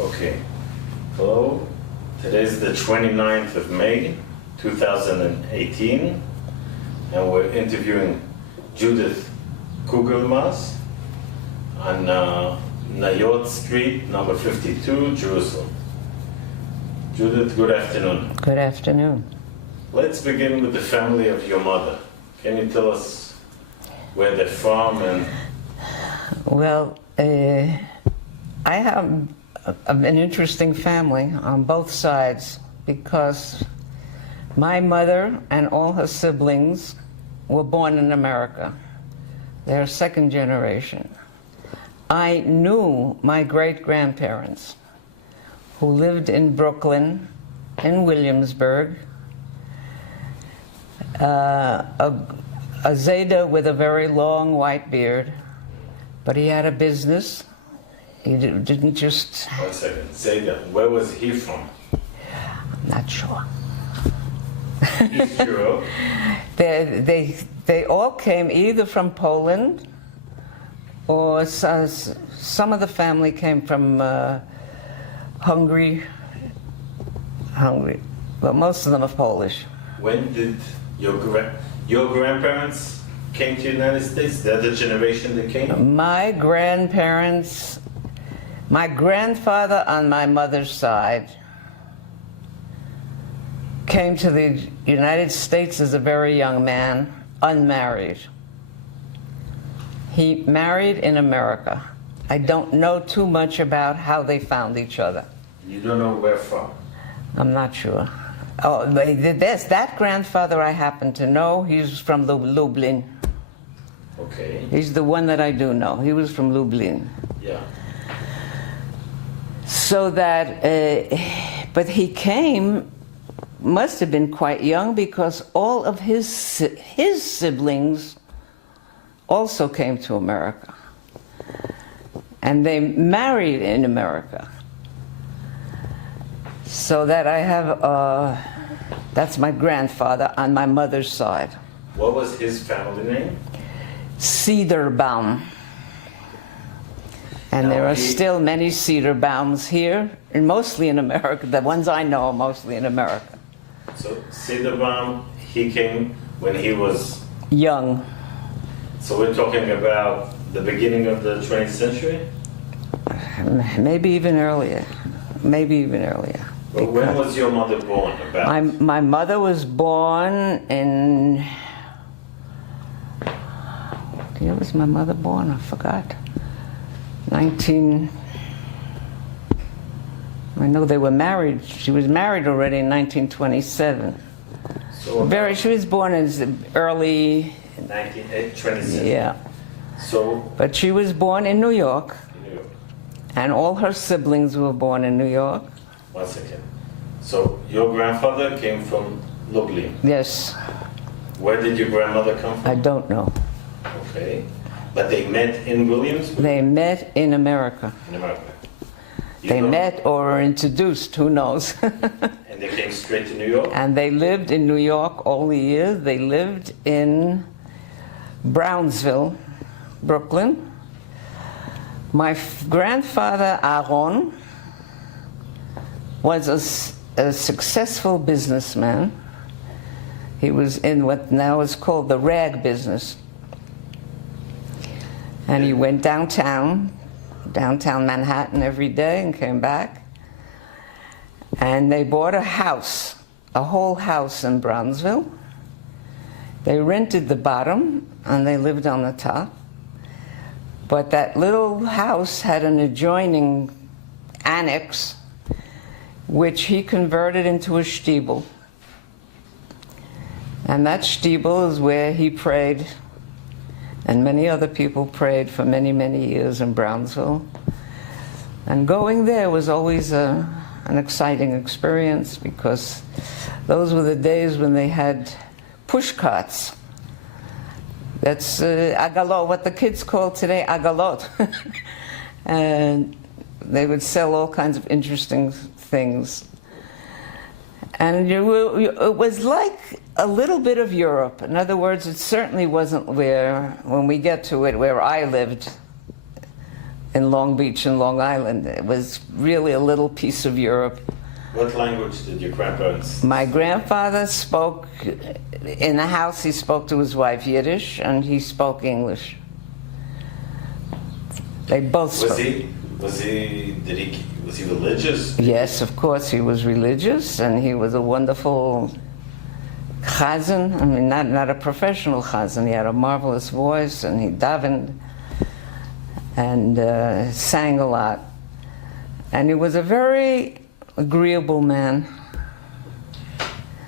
Okay. Hello. Today is the 29th of May, 2018, and we're interviewing Judith Kugelmass on Nayot Street, number 52, Jerusalem. Judith, good afternoon. Good afternoon. Let's begin with the family of your mother. Can you tell us where they're from? And Well, I have an interesting family on both sides because my mother and all her siblings were born in America. They're second generation. I knew my great-grandparents who lived in Brooklyn, in Williamsburg, a Zayda with a very long white beard, but he had a business. He didn't just... 1 second. Zayda, where was he from? I'm not sure. East Europe. They all came either from Poland or some of the family came from Hungary, but most of them are Polish. When did your grandparents came to the United States? The other generation that came? My grandparents, my grandfather on my mother's side came to the United States as a very young man, unmarried. He married in America. I don't know too much about how they found each other. You don't know where from? I'm not sure. Oh, that grandfather I happen to know. He's from Lublin. Okay. He's the one that I do know. He was from Lublin. Yeah. So that, but he came, must have been quite young because all of his siblings also came to America. And they married in America. So that I have, that's my grandfather on my mother's side. What was his family name? Cederbaum. And there are still many Cederbaums here, and mostly in America. The ones I know are mostly in America. So Cederbaum, he came when he was... Young. So we're talking about the beginning of the 20th century? Maybe even earlier. Maybe even earlier. Well, when was your mother born? About? My mother was born in... What year was my mother born? I forgot. I know they were married. She was married already in 1927. So she was born in early... 1927. Yeah. So... But she was born in New York. And all her siblings were born in New York. 1 second. So your grandfather came from Lublin? Yes. Where did your grandmother come from? I don't know. Okay. But they met in Williamsburg? They met in America. In America. They met or were introduced, who knows. And they came straight to New York? And they lived in New York all the years. They lived in Brownsville, Brooklyn. My grandfather, Aaron, was a successful businessman. He was in what now is called the rag business. And he went downtown Manhattan every day and came back. And they bought a house, a whole house in Brownsville. They rented the bottom and they lived on the top. But that little house had an adjoining annex, which he converted into a shtibel. And that shtibel is where he prayed, and many other people prayed for many, many years in Brownsville. And going there was always an exciting experience because those were the days when they had push carts. That's agalot, what the kids call today agalot. And they would sell all kinds of interesting things. And it was like a little bit of Europe. In other words, it certainly wasn't when we get to it, where I lived, in Long Beach and Long Island. It was really a little piece of Europe. What language did your grandparents? My grandfather spoke, in the house he spoke to his wife Yiddish, and he spoke English. They both spoke. Was he religious? Yes, of course he was religious, and he was a wonderful chazan. I mean, not a professional chazan. He had a marvelous voice, and he davened and sang a lot. And he was a very agreeable man.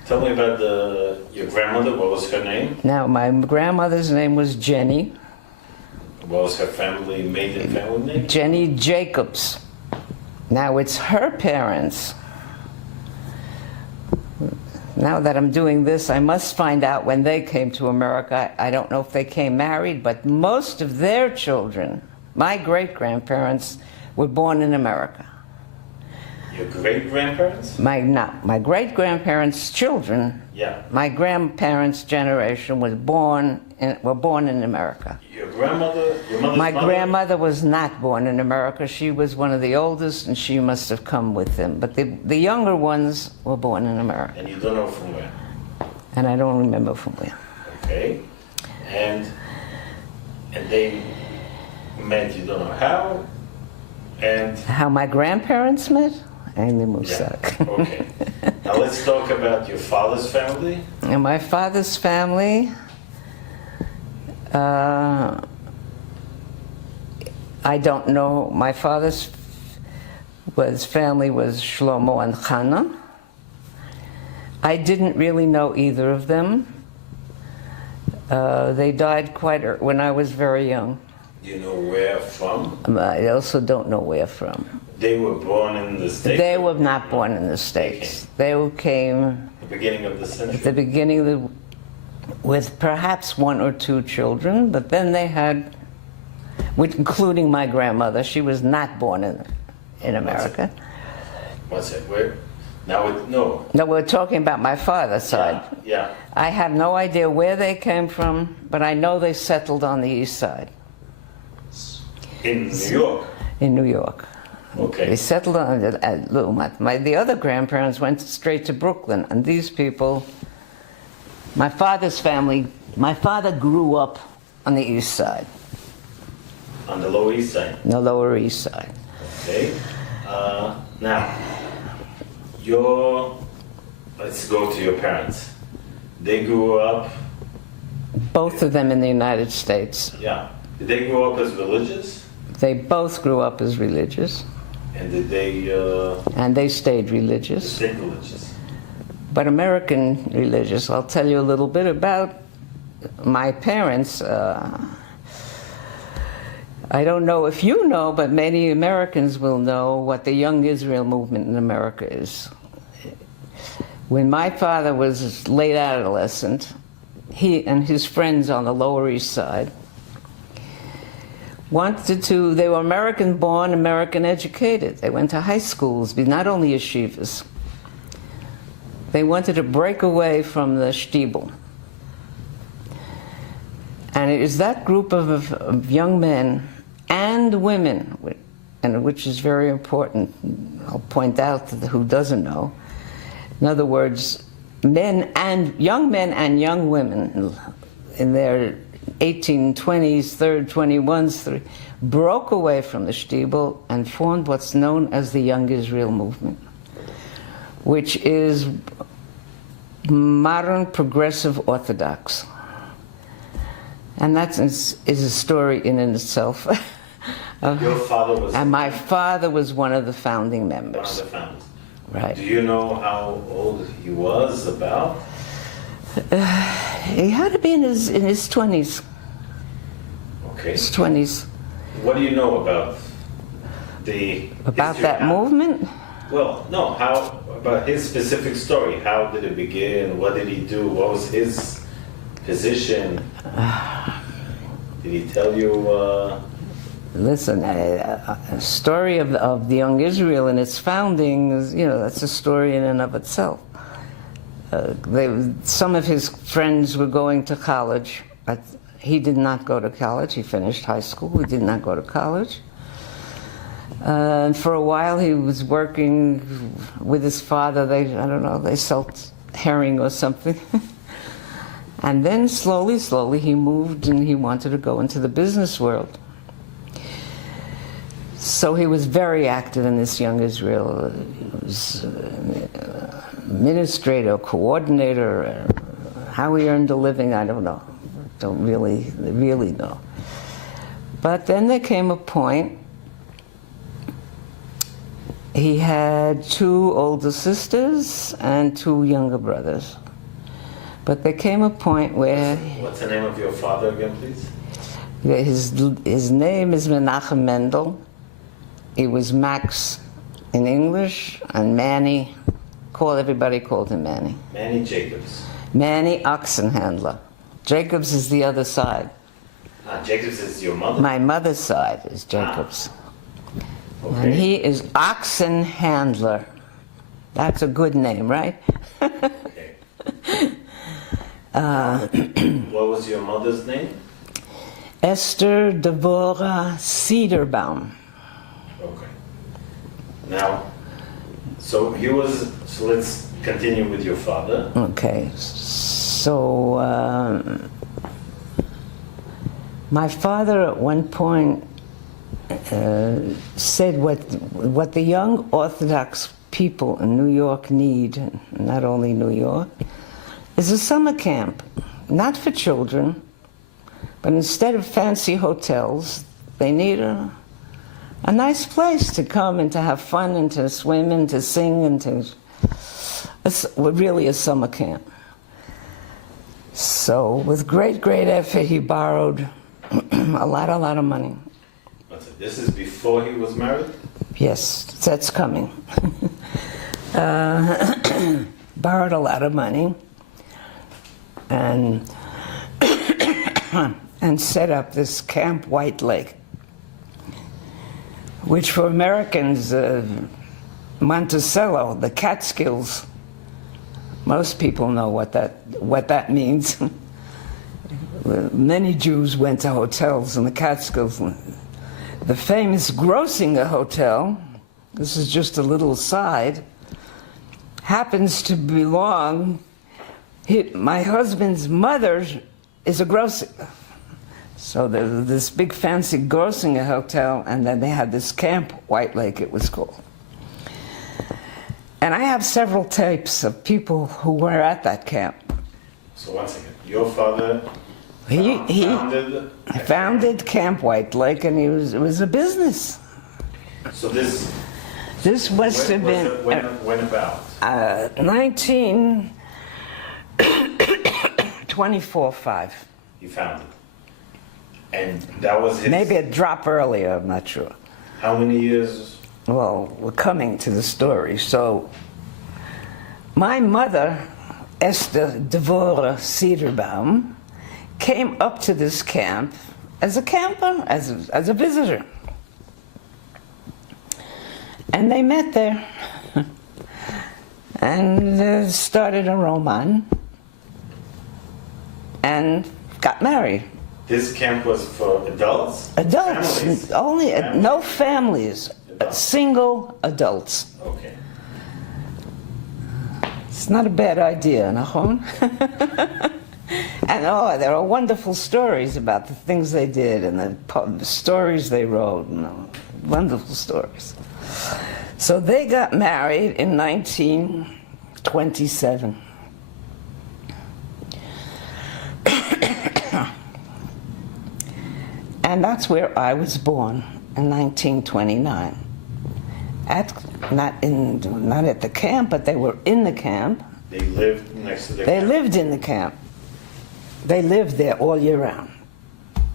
Tell me about your grandmother. What was her name? Now, my grandmother's name was Jenny. What was her maiden family name? Jenny Jacobs. Now, it's her parents. Now that I'm doing this, I must find out when they came to America. I don't know if they came married, but most of their children, my great-grandparents, were born in America. Your great-grandparents? My great-grandparents' children, yeah. My grandparents' generation were born in America. Your grandmother? My grandmother was not born in America. She was one of the oldest, and she must have come with them. But the younger ones were born in America. And you don't know from where? And I don't remember from where. Okay. And they met, you don't know how? And how my grandparents met? Yeah. Okay. Now let's talk about your father's family. And my father's family, I don't know. My father's family was Shlomo and Chana. I didn't really know either of them. They died when I was very young. Do you know where from? I also don't know where from. They were born in the States? They were not born in the States. They came at the beginning of the century? At the beginning with perhaps one or two children, but then they had, including my grandmother, she was not born in America. What's it? Where? Now, no. No, we're talking about my father's side. Yeah. I have no idea where they came from, but I know they settled on the east side. In New York? In New York. Okay. They settled at Lumat. The other grandparents went straight to Brooklyn, and these people, my father's family, my father grew up on the east side. On the Lower East Side? The Lower East Side. Okay. Now, let's go to your parents. They grew up? Both of them in the United States. Yeah. Did they grow up as religious? They both grew up as religious. And did they... and they stayed religious. They stayed religious. But American religious. I'll tell you a little bit about my parents. I don't know if you know, but many Americans will know what the Young Israel movement in America is. When my father was late adolescent, he and his friends on the Lower East Side they were American born, American educated. They went to high schools, but not only yeshivas. They wanted to break away from the shtibel. And it is that group of young men and women, and which is very important. I'll point out to who doesn't know. In other words, young men and young women in their 1820s, 21s, broke away from the shtibel and formed what's known as the Young Israel movement, which is modern progressive Orthodox. And that is a story in itself. Your father was... And my father was one of the founding members. One of the founders. Right. Do you know how old he was, about? He had to be in his 20s. Okay. His 20s. What do you know about that movement? Well, no. About his specific story? How did it begin? What did he do? What was his position? Did he tell you? Listen, a story of the Young Israel and its founding is, that's a story in and of itself. Some of his friends were going to college. He did not go to college. He finished high school. He did not go to college. For a while he was working with his father. I don't know, they sold herring or something. And then slowly, slowly he moved and he wanted to go into the business world. So he was very active in this Young Israel. He was administrator, coordinator. How he earned a living, I don't know. Don't really know. But then there came a point. He had 2 older sisters and 2 younger brothers. But there came a point where... What's the name of your father again, please? His name is Menachem Mendel. He was Max in English, and Manny, everybody called him Manny. Manny Jacobs. Manny Oxenhandler. Jacobs is the other side. Jacobs is your mother? My mother's side is Jacobs. Okay. And he is Oxenhandler. That's a good name, right? Okay. What was your mother's name? Esther Devorah Cederbaum. Okay. Now, so let's continue with your father. Okay. So, my father at one point said what the young Orthodox people in New York need, not only New York, is a summer camp, not for children, but instead of fancy hotels, they need a nice place to come and to have fun and to swim and to sing and to, really a summer camp. So with great effort, he borrowed a lot of money. This is before he was married? Yes, that's coming. Borrowed a lot of money and set up this Camp White Lake, which for Americans, Monticello, the Catskills, most people know what that means. Many Jews went to hotels in the Catskills. The famous Grossinger Hotel, this is just a little aside, happens to belong, my husband's mother is a Grossinger. So there's this big fancy Grossinger Hotel, and then they had this Camp White Lake, it was called. And I have several tapes of people who were at that camp. So one second, your father founded Camp White Lake, and it was a business. So this must have been when about 1924-5. He founded, and that was his. Maybe a drop earlier. I'm not sure. How many years? Well, we're coming to the story. So, my mother, Esther Devorah Cederbaum, came up to this camp as a camper, as a visitor. And they met there and started a roman and got married. This camp was for adults? Adults, families? only, Families? no families, single adults. Okay. It's not a bad idea, Nahon? And there are wonderful stories about the things they did and the stories they wrote. Wonderful stories. So they got married in 1927. And that's where I was born in 1929. Not at the camp, but they were in the camp. They lived next to the They camp? lived in the camp. They lived there all year round.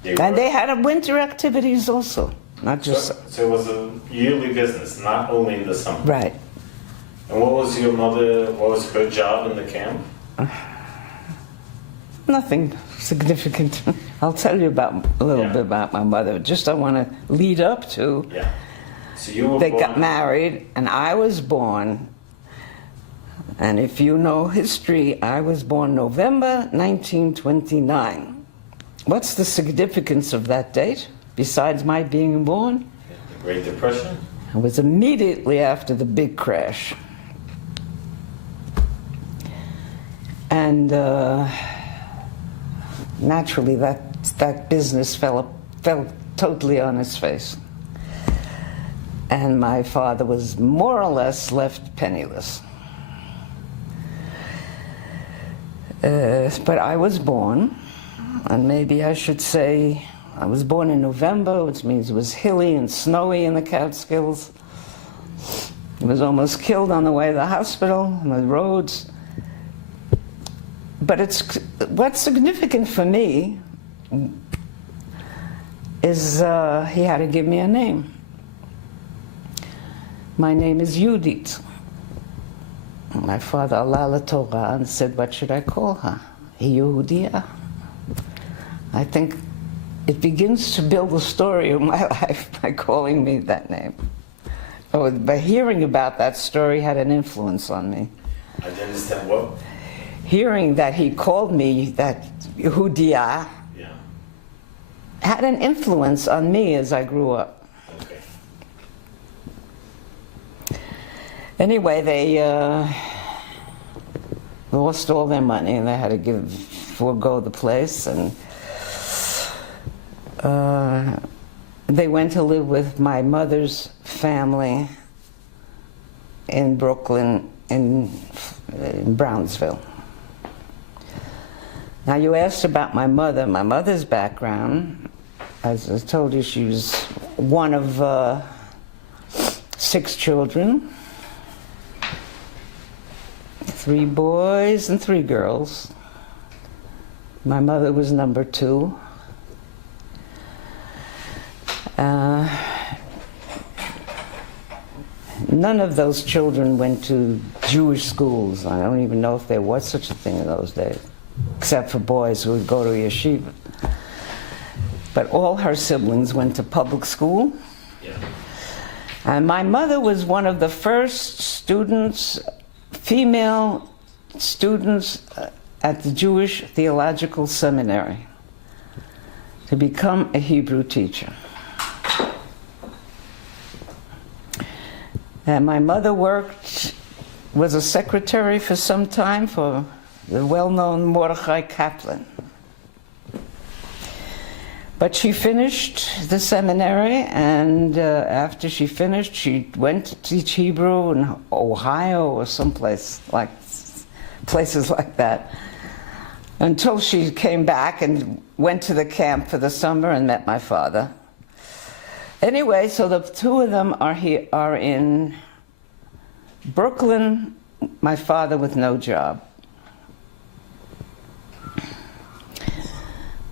And they had winter activities also, not just... So it was a yearly business, not only in the summer? Right. And what was her job in the camp? Nothing significant. I'll tell you a little bit about my mother. Just I want to lead up to... Yeah. So you were They born... got married, and I was born... And if you know history, I was born November 1929. What's the significance of that date, besides my being born? The Great Depression? It was immediately after the big crash. And naturally that business fell totally on its face. And my father was more or less left penniless. But I was born, and maybe I should say I was born in November, which means it was hilly and snowy in the Catskills. I was almost killed on the way to the hospital, on the roads. But what's significant for me is he had to give me a name. My name is Judith. My father Allah Torah and said, what should I call her? Yehudia. I think it begins to build the story of my life by calling me that name. Oh, by hearing about that story had an influence on me. I didn't understand what? Hearing that he called me that Yehudia had an influence on me as I grew up. Okay. Anyway, they lost all their money and they had to forego the place, and they went to live with my mother's family in Brooklyn, in Brownsville. Now, you asked about my mother. My mother's background, as I told you, she was one of 6 children, 3 boys and 3 girls. My mother was number 2. None of those children went to Jewish schools. I don't even know if there was such a thing in those days, except for boys who would go to yeshiva. But all her siblings went to public school. Yeah. And my mother was one of the first students, female students at the Jewish Theological Seminary to become a Hebrew teacher. And my mother was a secretary for some time for the well-known Mordechai Kaplan. But she finished the seminary, and after she finished, she went to teach Hebrew in Ohio or someplace like places like that, until she came back and went to the camp for the summer and met my father. Anyway, so the 2 of them are in Brooklyn, my father with no job.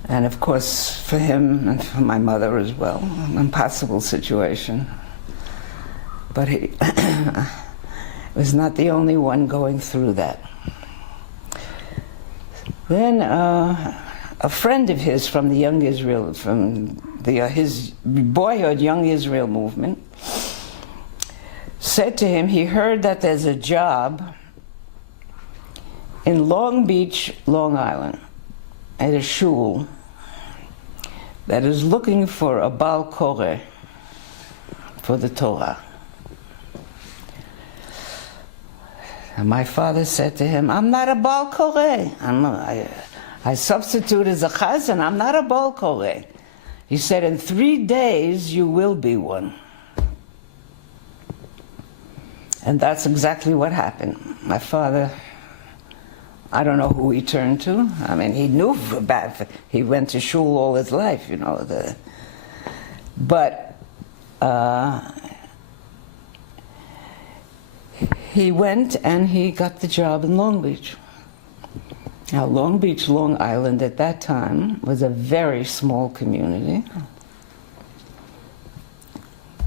And of course, for him and for my mother as well, an impossible situation. But he was not the only one going through that. Then a friend of his from the Young Israel, from his boyhood Young Israel movement, said to him he heard that there's a job in Long Beach, Long Island, at a shul that is looking for a Baal Koreh for the Torah. And my father said to him, I'm not a Baal Koreh. I substitute as a chazan. I'm not a Baal Koreh. He said, in 3 days you will be one. And that's exactly what happened. My father, I don't know who he turned to. I mean, he knew about it. He went to shul all his life, you know. But he went and he got the job in Long Beach. Now, Long Beach, Long Island at that time was a very small community.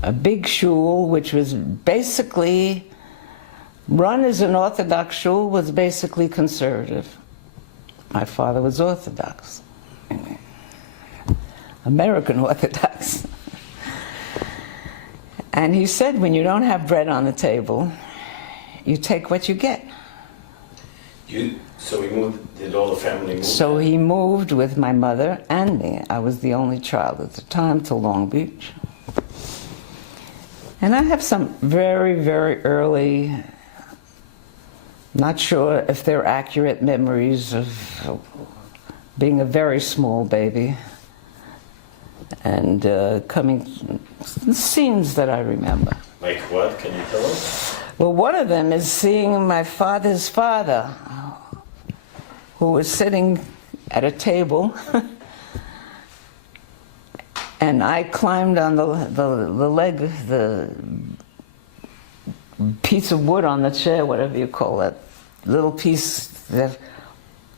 A big shul, which was basically run as an Orthodox shul, was basically conservative. My father was Orthodox, American Orthodox. And he said, when you don't have bread on the table, you take what you get. So he moved, did all the family move? So he moved with my mother and me. I was the only child at the time to Long Beach. And I have some very, very early, not sure if they're accurate memories of being a very small baby and coming scenes that I remember. Like what? Can you tell us? Well, one of them is seeing my father's father, who was sitting at a table, and I climbed on the leg, the piece of wood on the chair, whatever you call it, little piece that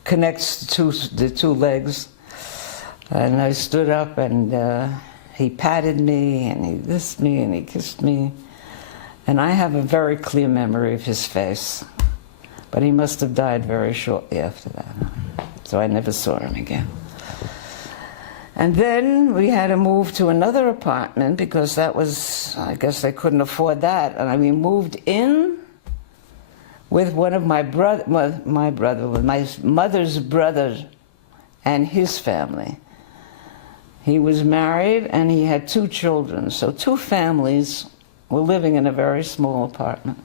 connects the two legs. And I stood up, and he patted me, and he kissed me, and he kissed me. And I have a very clear memory of his face. But he must have died very shortly after that. So I never saw him again. And then we had to move to another apartment because that was, I guess they couldn't afford that. And we moved in with one of my mother's brother and his family. He was married and he had 2 children. So 2 families were living in a very small apartment.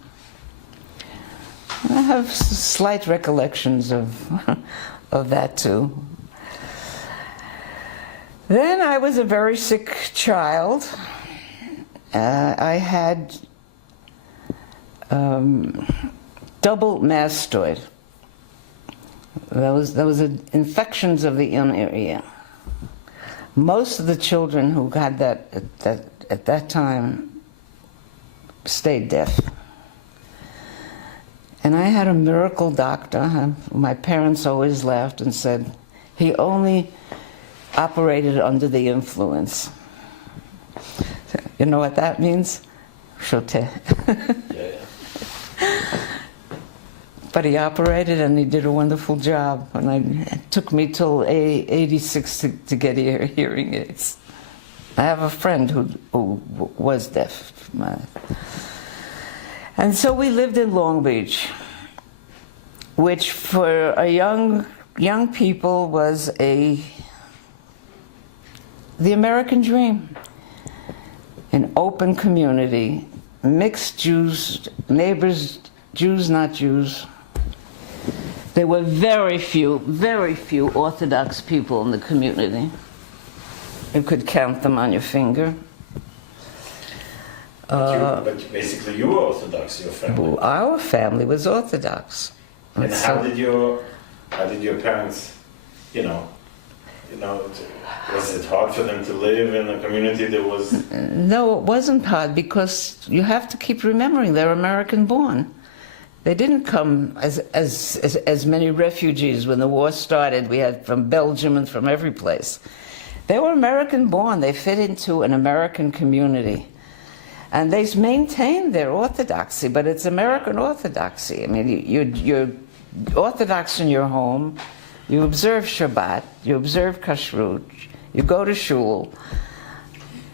I have slight recollections of that too. Then I was a very sick child. I had double mastoid. Those are infections of the inner ear. Most of the children who had that at that time stayed deaf. And I had a miracle doctor. My parents always laughed and said, he only operated under the influence. You know what that means? Chote. Yeah. But he operated and he did a wonderful job. And it took me till 86 to get hearing aids. I have a friend who was deaf. And so we lived in Long Beach, which for a young people was the American dream. An open community, mixed Jews, neighbors, Jews, not Jews. There were very few Orthodox people in the community. You could count them on your finger. But basically you were Orthodox, your family. Our family was Orthodox. And how did your parents, was it hard for them to live in a community that was... No, it wasn't hard because you have to keep remembering they're American born. They didn't come as many refugees when the war started. We had from Belgium and from every place. They were American born. They fit into an American community. And they maintained their orthodoxy, but it's American orthodoxy. I mean, you're Orthodox in your home, you observe Shabbat, you observe Kashrut, you go to shul.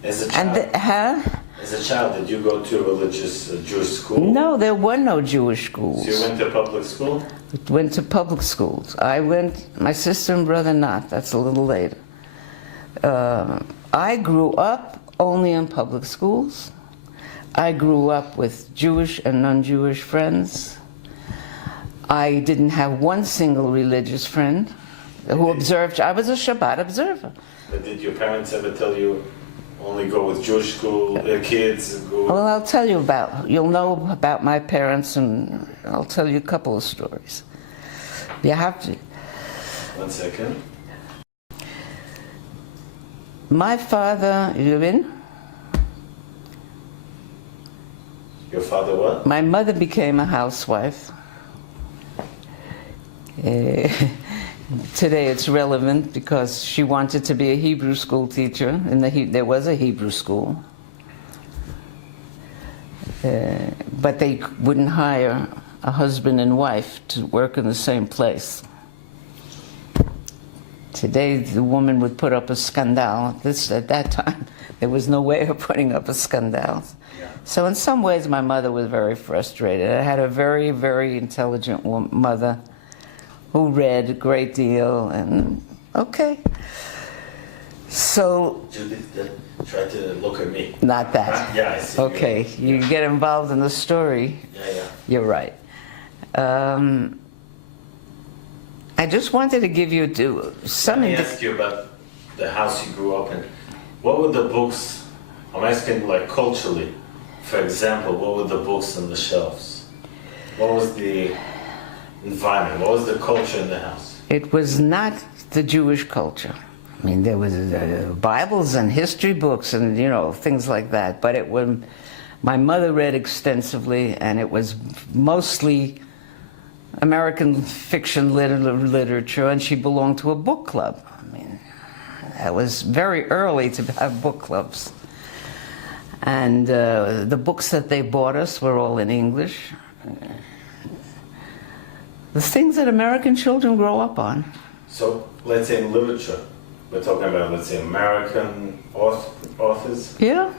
As a child, as a child, did you go to a religious Jewish school? No, there were no Jewish schools. So you went to public school? Went to public schools. My sister and brother not, that's a little later. I grew up only in public schools. I grew up with Jewish and non-Jewish friends. I didn't have one single religious friend who observed. I was a Shabbat observer. But did your parents ever tell you only go with Jewish school kids? Well, I'll tell you you'll know about my parents, and I'll tell you a couple of stories. You have to. 1 second. My father, you in? Your father what? My mother became a housewife. Today it's relevant because she wanted to be a Hebrew school teacher, and there was a Hebrew school. But they wouldn't hire a husband and wife to work in the same place. Today the woman would put up a scandal. At that time, there was no way of putting up a scandal. So in some ways my mother was very frustrated. I had a very, very intelligent mother who read a great deal, and okay. So, Judith, try to look at me. not that. Yeah, I see. Okay, you get involved in the story. Yeah. You're right. I just wanted to give you some. Let me ask you about the house you grew up in. What were the books? I'm asking like culturally. For example, what were the books on the shelves? What was the environment? What was the culture in the house? It was not the Jewish culture. I mean, there was Bibles and history books and, you know, things like that. But it was, my mother read extensively, and it was mostly American fiction literature, and she belonged to a book club. I mean, that was very early to have book clubs. And the books that they bought us were all in English. The things that American children grow up on. So, let's say in literature, we're talking about, let's say, American authors? Yeah.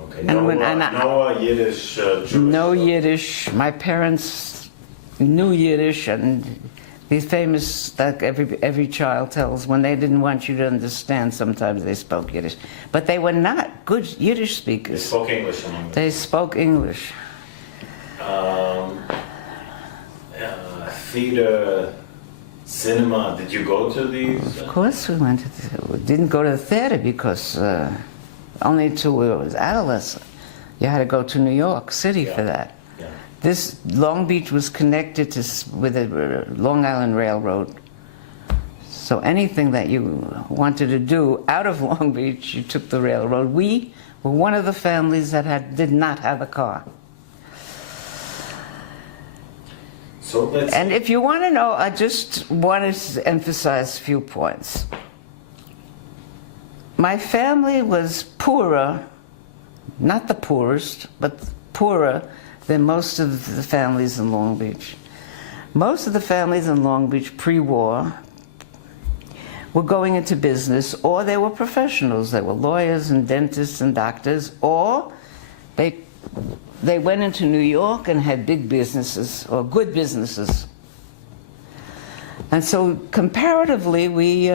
Okay, And no Yiddish, Jewish. No Yiddish. My parents knew Yiddish, and these famous, that every child tells, when they didn't want you to understand, sometimes they spoke Yiddish. But they were not good Yiddish speakers. They spoke English among them. They spoke English. Theater, cinema, did you go to these? Of course we went we didn't go to the theater because only until we was adolescent. You had to go to New York City for that. Yeah. This Long Beach was connected with the Long Island Railroad. So anything that you wanted to do out of Long Beach, you took the railroad. We were one of the families that did not have a car. So and if you want to know, I just want to emphasize a few points. My family was poorer, not the poorest, but poorer than most of the families in Long Beach. Most of the families in Long Beach pre-war were going into business, or they were professionals. They were lawyers and dentists and doctors, or they went into New York and had big businesses, or good businesses. And so comparatively, we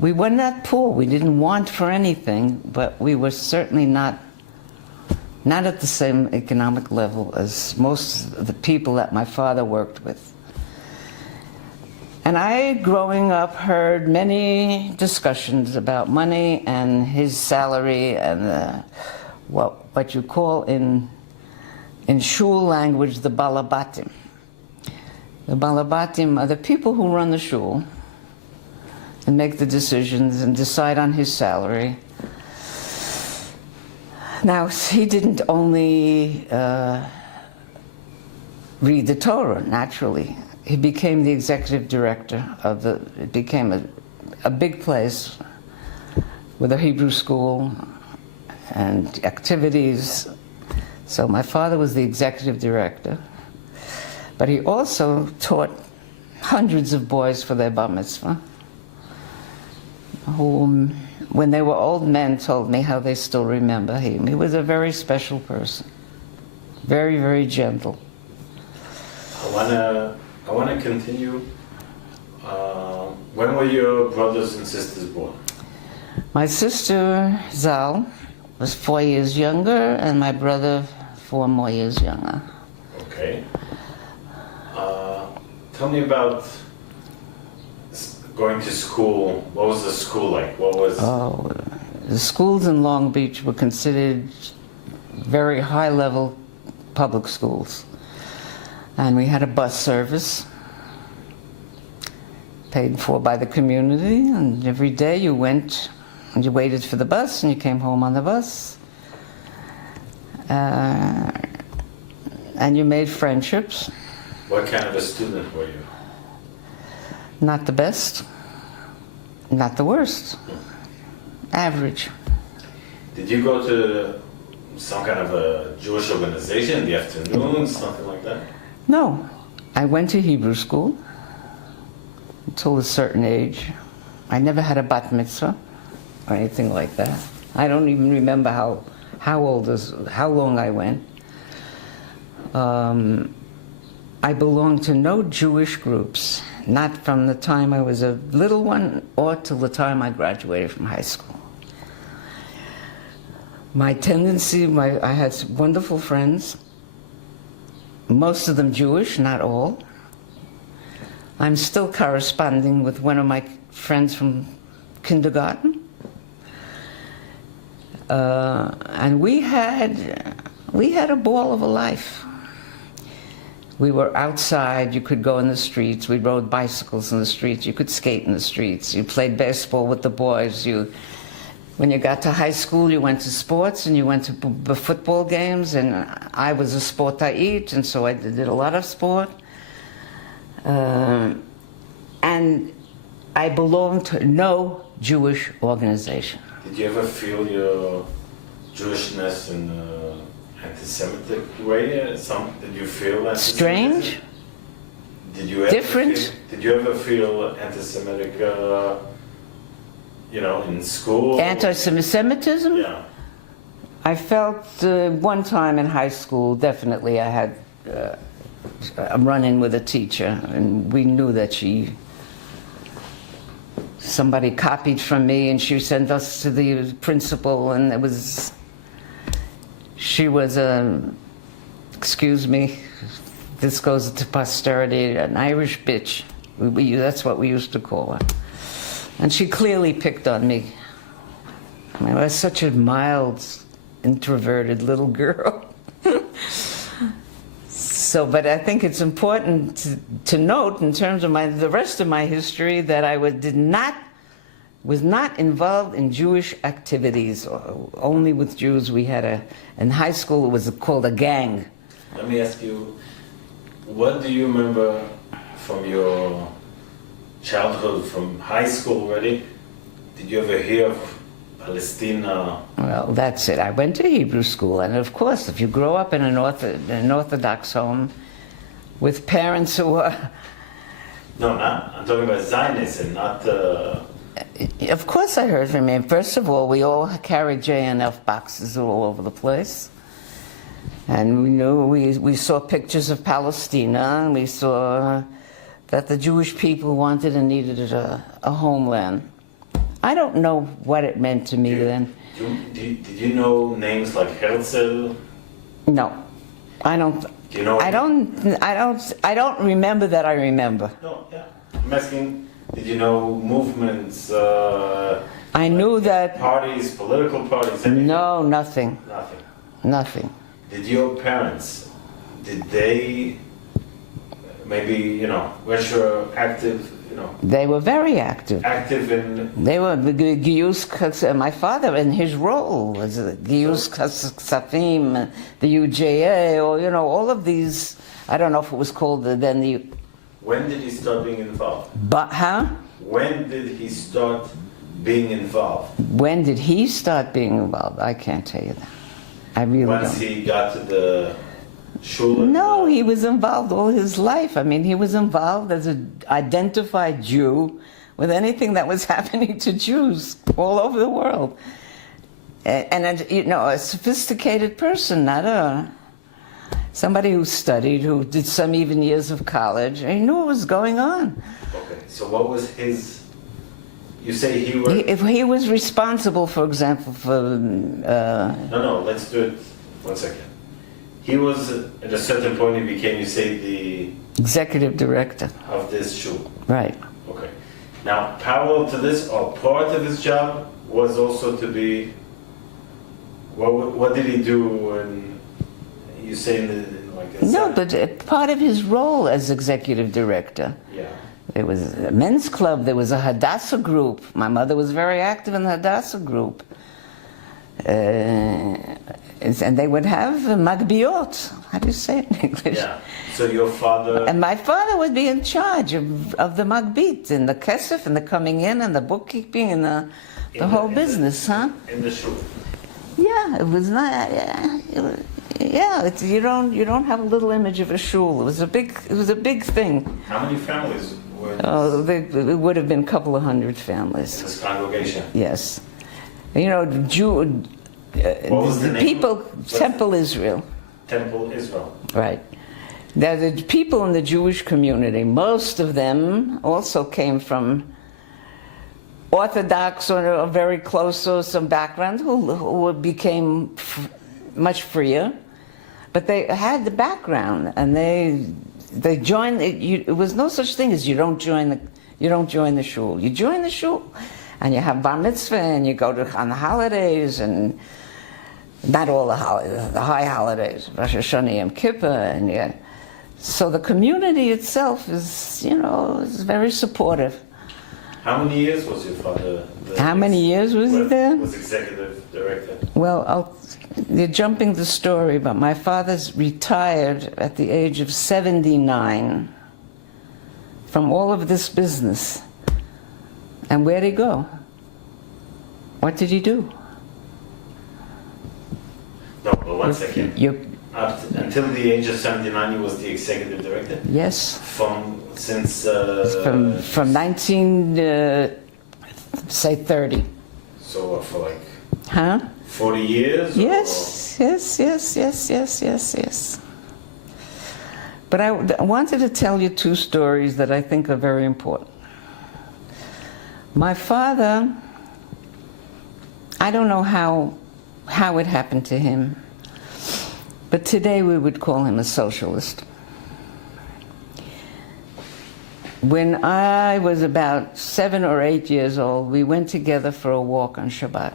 were not poor. We didn't want for anything, but we were certainly not at the same economic level as most of the people that my father worked with. And I, growing up, heard many discussions about money and his salary and what you call in shul language the balabatim. The balabatim are the people who run the shul and make the decisions and decide on his salary. Now, he didn't only read the Torah, naturally. He became the executive director of it became a big place with a Hebrew school and activities. So my father was the executive director, but he also taught hundreds of boys for their bar mitzvah, who, when they were old men, told me how they still remember him. He was a very special person, very, very gentle. I want to continue. When were your brothers and sisters born? My sister, Zal, was 4 years younger, and my brother 4 more years younger. Okay. Tell me about going to school. What was the school like? What was... The schools in Long Beach were considered very high-level public schools. And we had a bus service paid for by the community, and every day you went and you waited for the bus and you came home on the bus. And you made friendships. What kind of a student were you? Not the best, not the worst. Average. Did you go to some kind of a Jewish organization in the afternoon, something like that? No. I went to Hebrew school until a certain age. I never had a bat mitzvah or anything like that. I don't even remember how long I went. I belonged to no Jewish groups not from the time I was a little one or till the time I graduated from high school. My tendency, I had some wonderful friends, most of them Jewish, not all. I'm still corresponding with one of my friends from kindergarten. And we had a ball of a life. We were outside, you could go in the streets, we rode bicycles in the streets, you could skate in the streets, you played baseball with the boys, when you got to high school, you went to sports and you went to football games, and I was a sportite, and so I did a lot of sport. And I belonged to no Jewish organization. Did you ever feel your Jewishness in an anti-Semitic way? Did you feel anti-Semitic? Strange? Did you ever different? Did you ever feel anti-Semitic, in school? Anti-Semitism? Yeah. I felt one time in high school, definitely I had a run-in with a teacher, and we knew that somebody copied from me, and she sent us to the principal, and she was excuse me, this goes to posterity, an Irish bitch. That's what we used to call her. And she clearly picked on me. I mean, I was such a mild, introverted little girl. But I think it's important to note in terms of the rest of my history that I was not involved in Jewish activities, only with Jews. We had in high school it was called a gang. Let me ask you, what do you remember from your childhood, from high school already? Did you ever hear of Palestine? Well, that's it. I went to Hebrew school, and of course, if you grow up in an Orthodox home with parents who are... No, I'm talking about Zionism, not... Of course I heard from him. First of all, we all carried J&F boxes all over the place. And we knew, we saw pictures of Palestine, and we saw that the Jewish people wanted and needed a homeland. I don't know what it meant to me then. Did you know names like Herzl? No, I don't. Do you know? I don't remember that. I remember. No, yeah. I'm asking. Did you know movements? I knew that. Parties, political parties. Anything? No, nothing. Nothing. Nothing. Did your parents? Did they? Maybe were sure active. They were very active. Active in... They were my father, in his role, was Giyus Kasafim, the UJA, or, all of these, I don't know if it was called then the... When did he start being involved? When did he start being involved? When did he start being involved? I can't tell you that. I really Once don't. he got to the... Shul? No, he was involved all his life. I mean, he was involved as an identified Jew with anything that was happening to Jews all over the world. And a sophisticated person, not somebody who studied, who did some even years of college. He knew what was going on. Okay, so what was his... You say he was... If he was responsible, for example, for... No, let's do it 1 second. He was, at a certain point, he became, you say, the... Executive director. Of this shul. Right. Okay. Now, parallel to this, or part of his job, was also to be... What did he do when you say No, but part of his role as executive director. Yeah. There was a men's club, there was a Hadassah group. My mother was very active in the Hadassah group. And they would have magbiot. How do you say it in English? Yeah. So your father... And my father would be in charge of the magbit and the kesef and the coming in and the bookkeeping and the whole business, huh? In the shul. Yeah, it was not... you don't have a little image of a shul. It was a big thing. How many families were it would have been a couple of hundred families. In this congregation? Yes. What was the name? Temple Israel. Temple Israel. Right. The people in the Jewish community, most of them also came from Orthodox or very close or some background who became much freer, but they had the background and they joined. It was no such thing as you don't join the shul. You join the shul, and you have bar mitzvah, and you go on the holidays, and not all the holidays, the high holidays, Rosh Hashanah, Yom Kippur, and so the community itself is, is very supportive. How many years was your father there? How many years was he there? Was executive director. Well, you're jumping the story, but my father's retired at the age of 79 from all of this business. And where'd he go? What did he do? No, but one second. Until the age of 79, he was the executive director? Yes. Since... From 1930. So for like... Huh? 40 years? Yes, yes. But I wanted to tell you two stories that I think are very important. My father, I don't know how it happened to him, but today we would call him a socialist. When I was about 7 or 8 years old, we went together for a walk on Shabbat.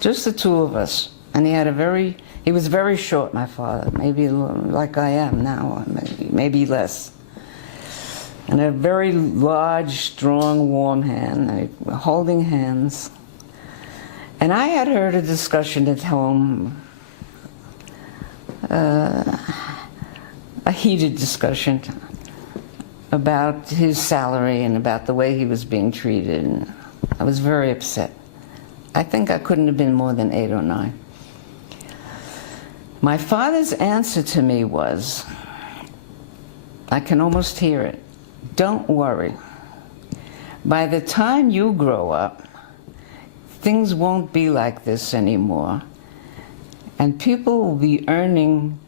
Just the two of us. And he was very short, my father, maybe like I am now, maybe less. And a very large, strong, warm hand, holding hands. And I had heard a discussion at home, a heated discussion about his salary and about the way he was being treated. And I was very upset. I think I couldn't have been more than 8 or 9. My father's answer to me was, I can almost hear it, don't worry. By the time you grow up, things won't be like this anymore, and people will be earning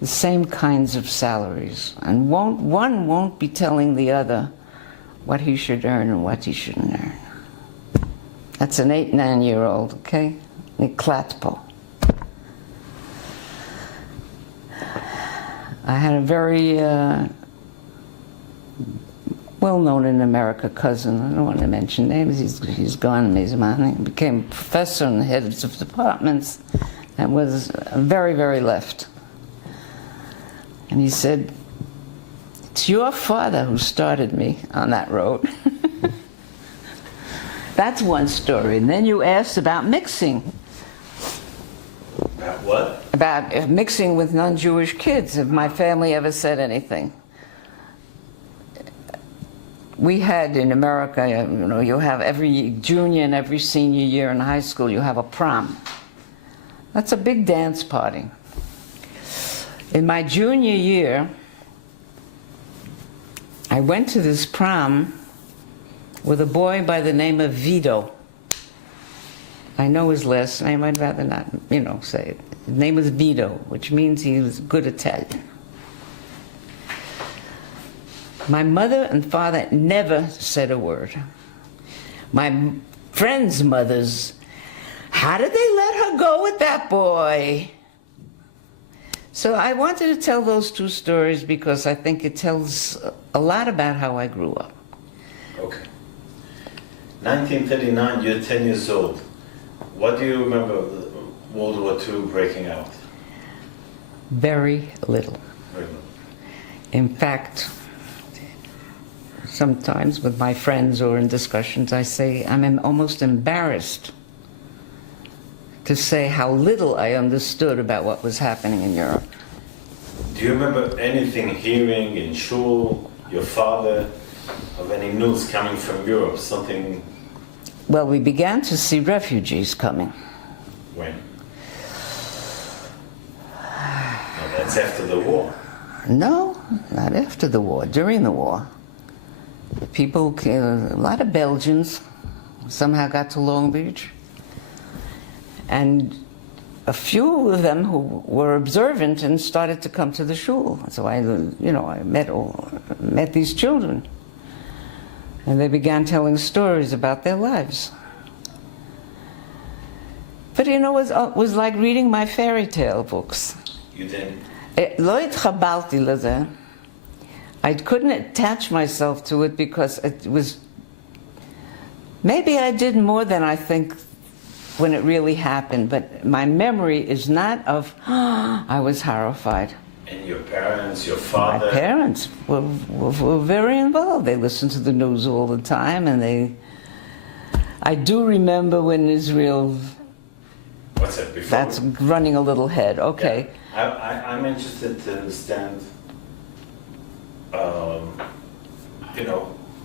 the same kinds of salaries, and one won't be telling the other what he should earn and what he shouldn't earn. That's an 8, 9-year-old, okay? Niklatpo. I had a very well-known in America cousin. I don't want to mention names. He's gone. He became a professor and heads of departments, and was very, very left. And he said, "It's your father who started me on that road." That's one story. And then you asked about mixing. About what? About mixing with non-Jewish kids, if my family ever said anything. We had in America, you have every junior and every senior year in high school, you have a prom. That's a big dance party. In my junior year, I went to this prom with a boy by the name of Vito. I know his last name, I'd rather not, say it. His name was Vito, which means he was good Italian. My mother and father never said a word. My friends' mothers, how did they let her go with that boy? So I wanted to tell those two stories because I think it tells a lot about how I grew up. Okay. 1939, you're 10 years old. What do you remember of World War II breaking out? Very little. Very little. In fact, sometimes with my friends or in discussions, I say I'm almost embarrassed to say how little I understood about what was happening in Europe. Do you remember anything hearing in shul, your father, of any news coming from Europe, something? Well, we began to see refugees coming. When? Well, that's after the war. No, not after the war, during the war. People, a lot of Belgians somehow got to Long Beach. And a few of them who were observant and started to come to the shul. So I met these children. And they began telling stories about their lives. But it was like reading my fairy tale books. You didn't? לא התחברתי לזה. I couldn't attach myself to it because it was... Maybe I did more than I think when it really happened, but my memory is not of, I was horrified. And your parents, your father? My parents were very involved. They listened to the news all the time, and I do remember when Israel... What's that, before? That's running a little head, okay. Yeah. I'm interested to understand,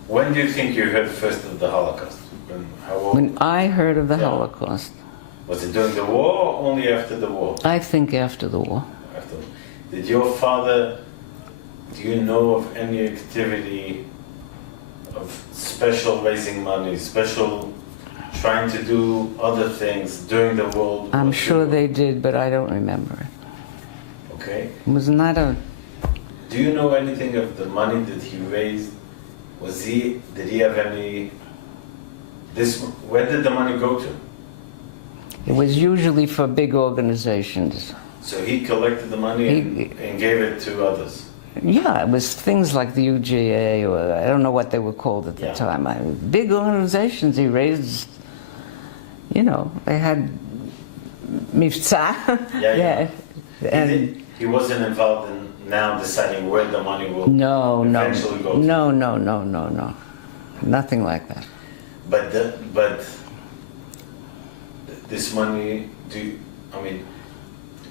when do you think you heard first of the Holocaust? How old? When I heard of the Holocaust. Was it during the war or only after the war? I think after the war. After. Did your father, do you know of any activity of special raising money, special trying to do other things during the war? I'm sure they did, but I don't remember it. Okay. It was not a... Do you know anything of the money that he raised? Did he have any... Where did the money go to? It was usually for big organizations. So he collected the money and gave it to others? Yeah, it was things like the UGA, or I don't know what they were called at the time. Big organizations he raised, they had mifza. He wasn't involved in now deciding where the money will eventually go to? No. Nothing like that. But this money,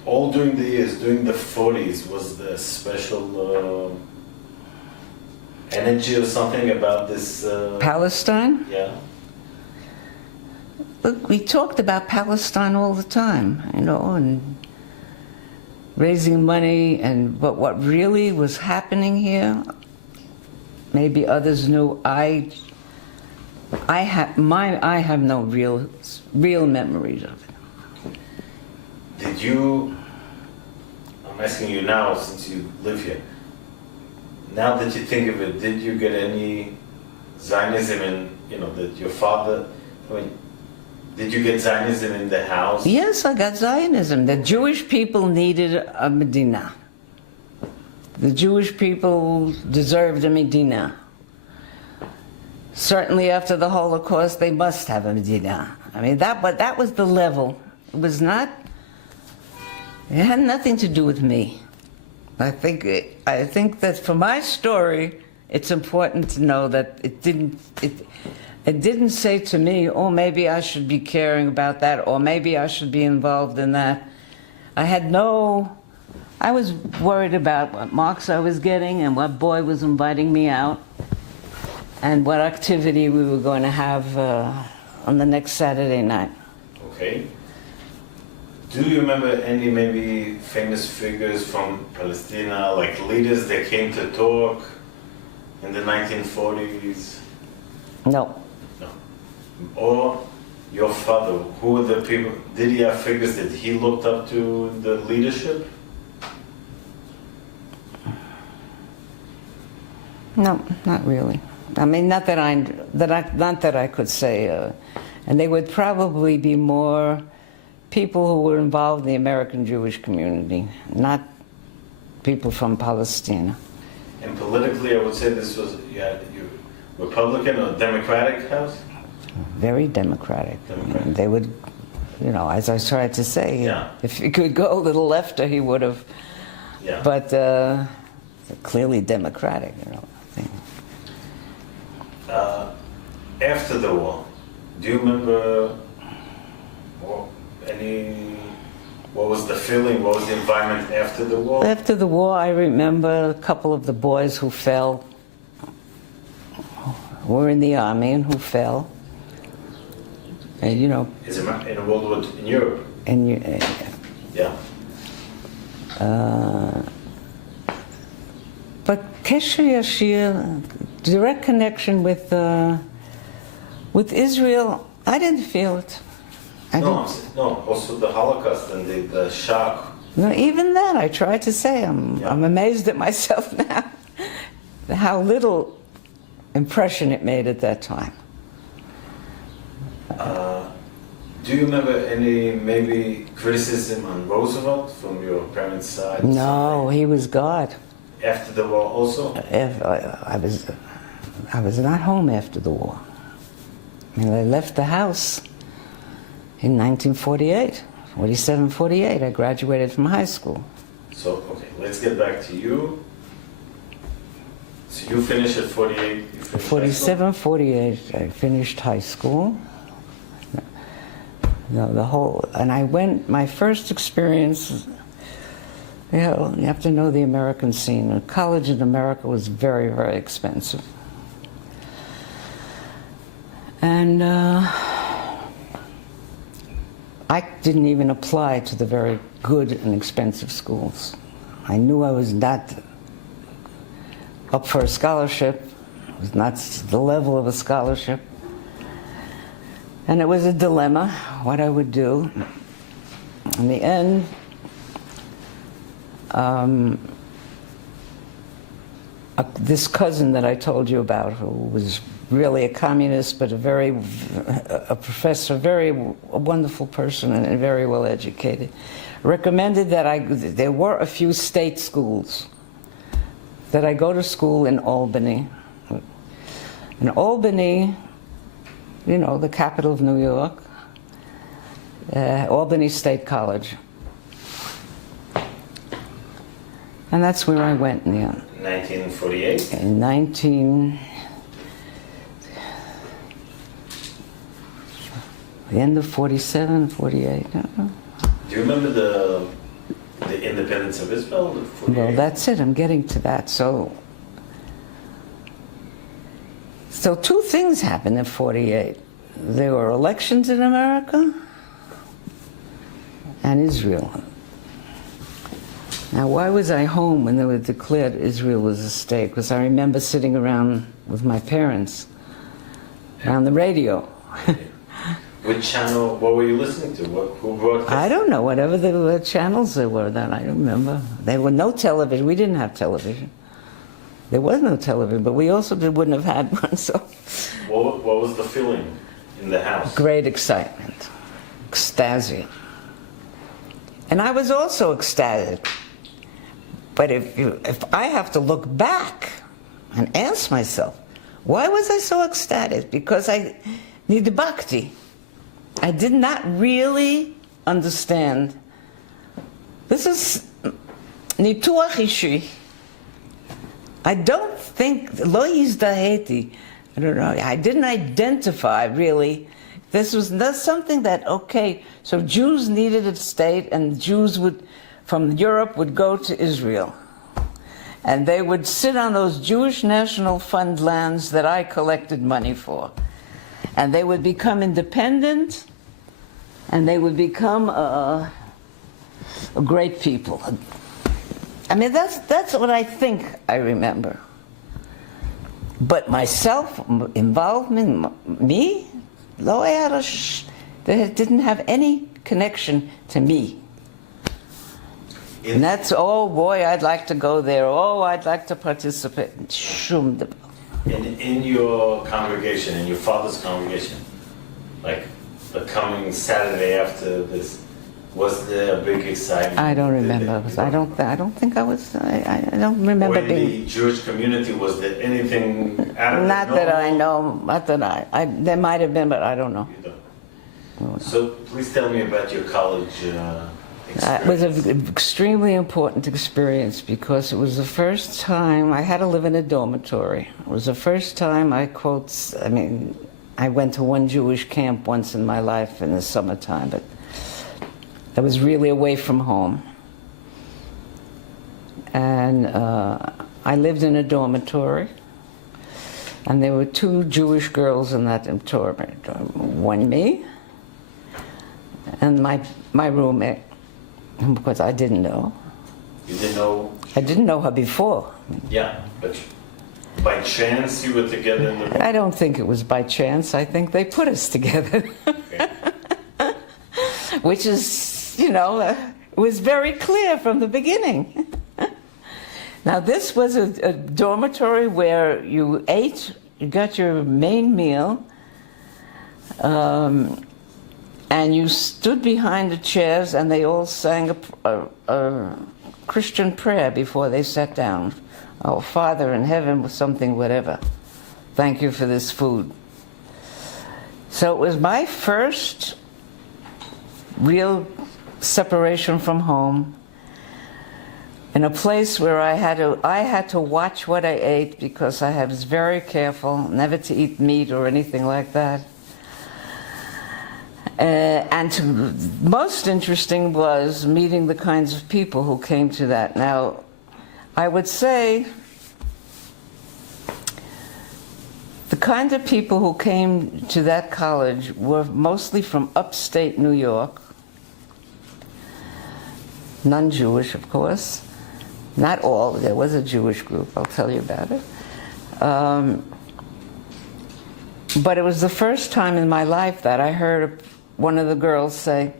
all during the years, during the 40s, was there special energy or something about this? Palestine? Yeah. Look, we talked about Palestine all the time, and raising money, but what really was happening here, maybe others knew. I have no real memories of it. Did you? I'm asking you now, since you live here. Now that you think of it, did you get any Zionism in? That your father. Did you get Zionism in the house? Yes, I got Zionism. The Jewish people needed a Medina. The Jewish people deserved a Medina. Certainly after the Holocaust, they must have a Medina. That was the level. It was not, it had nothing to do with me. I think that for my story, it's important to know that it didn't say to me, oh, maybe I should be caring about that, or maybe I should be involved in that. I was worried about what marks I was getting and what boy was inviting me out and what activity we were going to have on the next Saturday night. Okay. Do you remember any maybe famous figures from Palestine, like leaders that came to talk in the 1940s? No. No. Or your father, who were the people, did he have figures that he looked up to in the leadership? No, not really. Not that I could say. And they would probably be more people who were involved in the American Jewish community, not people from Palestine. And politically, I would say this was, Republican or Democratic House? Very democratic. They would, as I tried to say, if he could go a little lefter, he would have. Yeah. But clearly democratic, I think. After the war, do you remember what was the feeling, what was the environment after the war? After the war, I remember a couple of the boys who fell, were in the army and who fell. And in World War II, in Europe? Yeah. But Kesher Yashir, direct connection with Israel, I didn't feel it. No, also the Holocaust and the shock. No, even that, I tried to say. I'm amazed at myself now, how little impression it made at that time. Do you remember any maybe criticism on Roosevelt from your parents' side? No, he was God. After the war also? I was not home after the war. I mean, I left the house in 1948, 47, 48. I graduated from high school. So, okay, let's get back to you. So you finished at 48? You finished 47, 48, I finished high school. No, and I went, my first experience, you have to know the American scene. College in America was very, very expensive. And I didn't even apply to the very good and expensive schools. I knew I was not up for a scholarship. It was not the level of a scholarship. And it was a dilemma, what I would do. In the end, this cousin that I told you about, who was really a communist, but a professor, a wonderful person and very well educated, recommended that there were a few state schools, that I go to school in Albany. In Albany, you know, the capital of New York, Albany State College. And that's where I went in the end. 1948? In the end of 47, 48. Do you remember the independence of Israel? Well, that's it. I'm getting to that. So two things happened in 48. There were elections in America and Israel. Now, why was I home when they were declared Israel was a state? Because I remember sitting around with my parents on the radio. Which channel, what were you listening to? Who broadcast? I don't know, whatever the channels there were then, I don't remember. There were no television, we didn't have television. There was no television, but we also wouldn't have had one, so. What was the feeling in the house? Great excitement, ecstasia. And I was also ecstatic. But if I have to look back and ask myself, why was I so ecstatic? Because I needed bhakti. I did not really understand. This is nituach ishi. I don't think, lo yizdaheti, I don't know, I didn't identify really. That's something that, okay, so Jews needed a state, and Jews from Europe would go to Israel. And they would sit on those Jewish National Fund lands that I collected money for. And they would become independent, and they would become a great people. I mean, that's what I think I remember. But myself, involvement, me, they didn't have any connection to me. And that's, oh boy, I'd like to go there. Oh, I'd like to participate. In your congregation, in your father's congregation, like the coming Saturday after this, was there a big excitement? I don't remember. I don't think I was. I don't remember or in being. the Jewish community, was there anything out of the Not that I know. Not that I. There might have been, but I don't know. You don't. So please tell me about your college experience. It was an extremely important experience because it was the first time I had to live in a dormitory. It was the first time I went to one Jewish camp once in my life in the summertime, but I was really away from home. And I lived in a dormitory, and there were two Jewish girls in that dormitory. One me, and my roommate, because I didn't know. You didn't know? I didn't know her before. Yeah, but by chance you were together in the room? I don't think it was by chance. I think they put us together. Okay. which is, you know, it was very clear from the beginning. Now, this was a dormitory where you ate, you got your main meal, and you stood behind the chairs and they all sang a Christian prayer before they sat down. Oh, Father in heaven, something, whatever. Thank you for this food. So it was my first real separation from home in a place where I had to watch what I ate because I was very careful never to eat meat or anything like that. Most interesting was meeting the kinds of people who came to that. Now, I would say the kind of people who came to that college were mostly from upstate New York, non-Jewish, of course. Not all, there was a Jewish group, I'll tell you about it. But it was the first time in my life that I heard one of the girls say,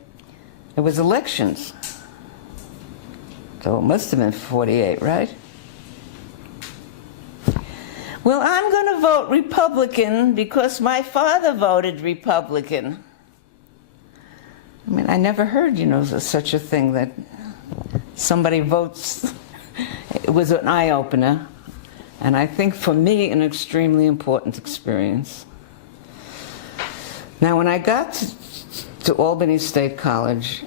it was elections. So it must have been 48, right? Well, I'm going to vote Republican because my father voted Republican. I mean, I never heard, you know, such a thing that somebody votes. It was an eye-opener, and I think for me, an extremely important experience. Now, when I got to Albany State College,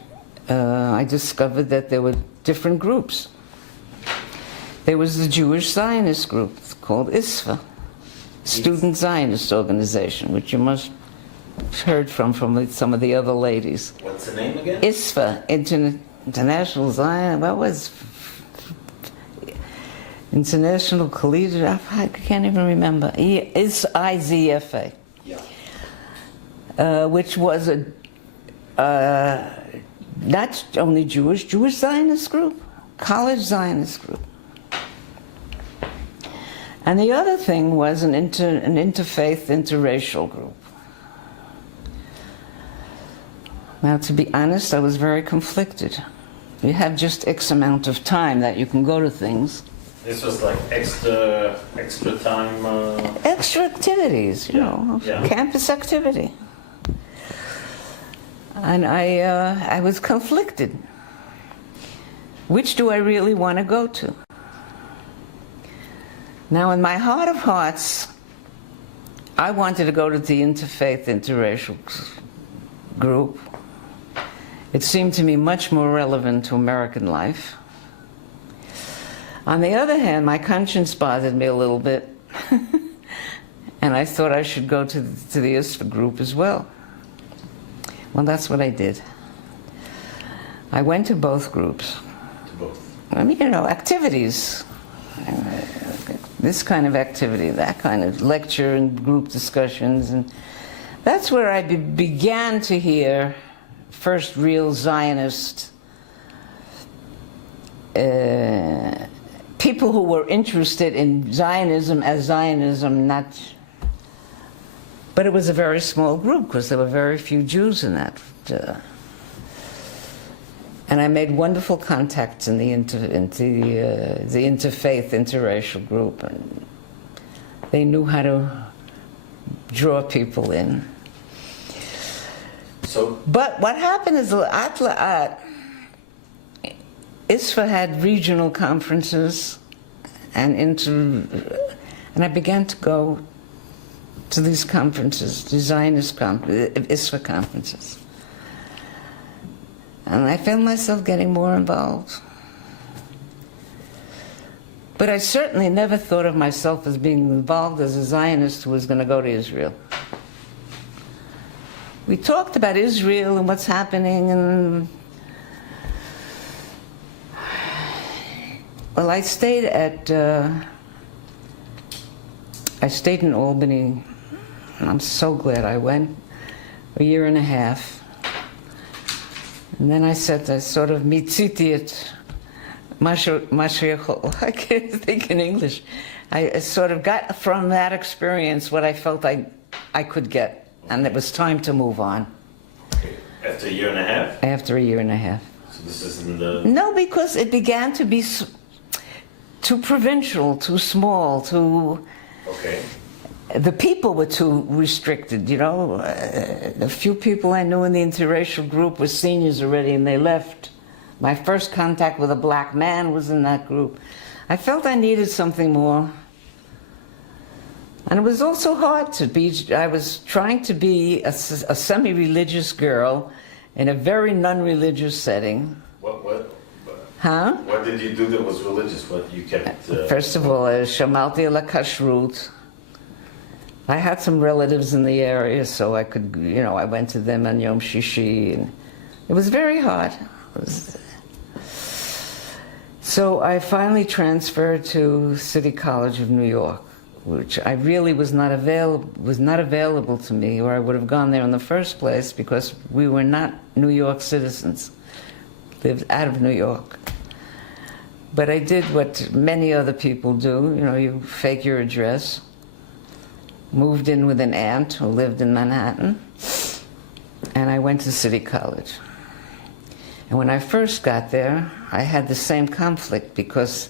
I discovered that there were different groups. There was the Jewish Zionist group called ISFA, Student Zionist Organization, which you must have heard from some of the other ladies. What's the name again? ISFA, International Zion, what was International Collegiate, I can't even remember. It's IZFA, yeah. Which was not only Jewish Zionist group, college Zionist group. And the other thing was an interfaith, interracial group. Now, to be honest, I was very conflicted. You have just X amount of time that you can go to things. This was like extra time? Extra activities, you know, campus activity. And I was conflicted. Which do I really want to go to? Now, in my heart of hearts, I wanted to go to the interfaith, interracial group. It seemed to me much more relevant to American life. On the other hand, my conscience bothered me a little bit, and I thought I should go to the ISFA group as well. Well, that's what I did. I went to both groups. To both? I mean, you know, activities. This kind of activity, that kind of lecture and group discussions. And that's where I began to hear first real Zionist people who were interested in Zionism as Zionism, not. But it was a very small group because there were very few Jews in that. And I made wonderful contacts in the interfaith, interracial group, and they knew how to draw people in. But what happened is ISFA had regional conferences, and I began to go to these conferences, the Zionist ISFA conferences. And I found myself getting more involved. But I certainly never thought of myself as being involved as a Zionist who was going to go to Israel. We talked about Israel and what's happening, and well, I stayed in Albany, and I'm so glad I went, a year and a half. And then I said, I sort of mitziti it, I can't think in English. I sort of got from that experience what I felt I could get, and it was time to move on. After a year and a half? After a year and a half. So this isn't the... No, because it began to be too provincial, too small, too... Okay. The people were too restricted, you know. A few people I knew in the interracial group were seniors already and they left. My first contact with a black man was in that group. I felt I needed something more. And it was also hard to be, I was trying to be a semi-religious girl in a very non-religious setting. What? Huh? What did you do that was religious? What you kept... First of all, shamalti ala kashrut. I had some relatives in the area, so I could, you know, I went to them on Yom Shishi. And it was very hard. So I finally transferred to City College of New York, which I really was not available to me, or I would have gone there in the first place because we were not New York citizens, lived out of New York. But I did what many other people do, you know, you fake your address. Moved in with an aunt who lived in Manhattan, and I went to City College. And when I first got there, I had the same conflict because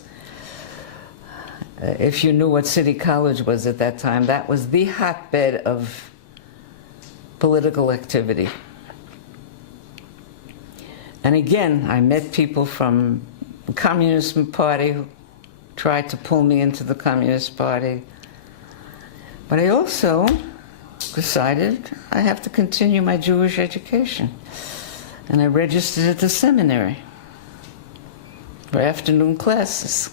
if you knew what City College was at that time, that was the hotbed of political activity. And again, I met people from the Communist Party who tried to pull me into the Communist Party. But I also decided I have to continue my Jewish education. And I registered at the seminary for afternoon classes.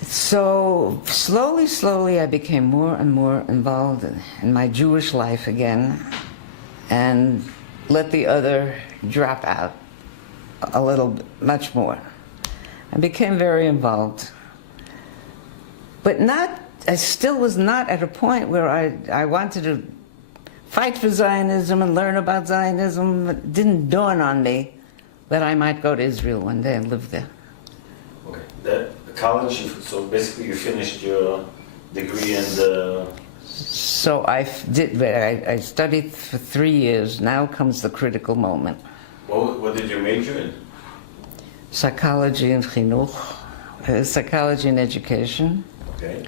So slowly, I became more and more involved in my Jewish life again and let the other drop out a little, much more. I became very involved. But I still was not at a point where I wanted to fight for Zionism and learn about Zionism. It didn't dawn on me that I might go to Israel one day and live there. Okay. The college, so basically you finished your degree in the... So I studied for 3 years. Now comes the critical moment. What did you major in? Psychology and chinuch, psychology and education. Okay.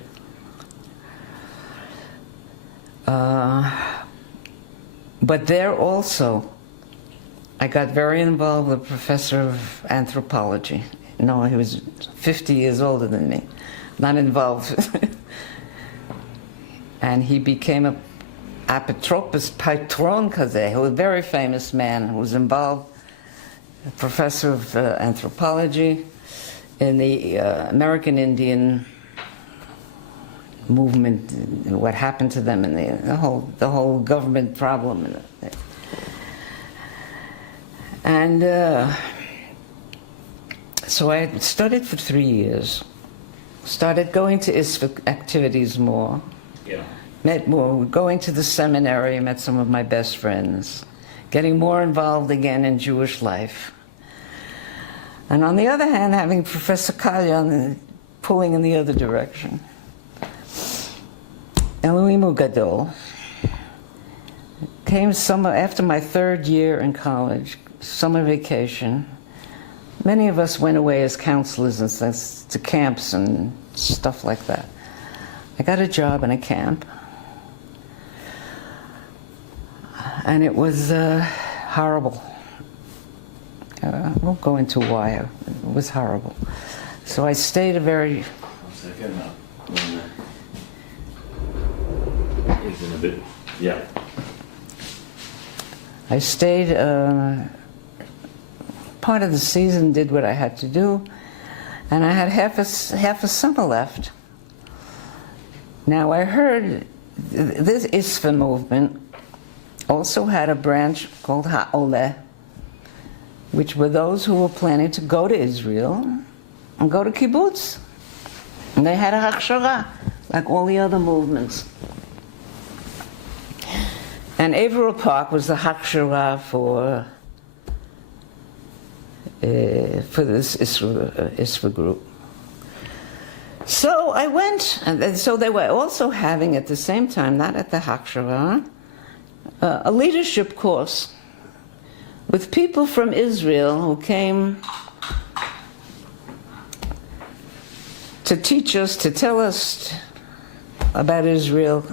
But there also, I got very involved with a professor of anthropology. No, he was 50 years older than me, not involved. And he became a apotropos patron kazeh, who was a very famous man who was involved, a professor of anthropology in the American Indian movement, and what happened to them, and the whole government problem. And so I studied for 3 years. Started going to ISFA activities more. Yeah. Met more, going to the seminary, met some of my best friends, getting more involved again in Jewish life. And on the other hand, having Professor Kalyan pulling in the other direction. Elohimu Gadol came after my 3rd year in college, summer vacation. Many of us went away as counselors and to camps and stuff like that. I got a job in a camp, and it was horrible. I won't go into why. It was horrible. So I stayed a very... In a bit. Yeah. I stayed part of the season, did what I had to do, and I had half a summer left. Now I heard this ISFA movement also had a branch called Ha'oleh, which were those who were planning to go to Israel and go to kibbutz. And they had a hakshara, like all the other movements. And Averill Park was the hakshara for this ISFA group. So I went, and so they were also having at the same time, not at the hakshara, a leadership course with people from Israel who came to teach us, to tell us about Israel,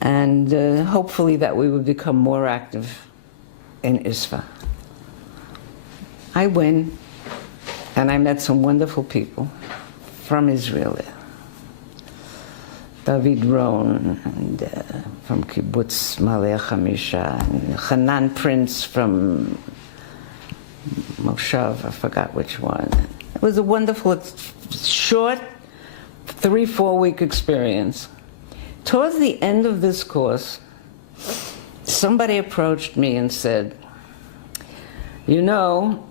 and hopefully that we would become more active in ISFA. I went and I met some wonderful people from Israel there. David Ron, and from Kibbutz Maleh Hamisha, and Hanan Prince from Moshav, I forgot which one. It was a wonderful, short, 3-4 week experience. Towards the end of this course, somebody approached me and said, you know,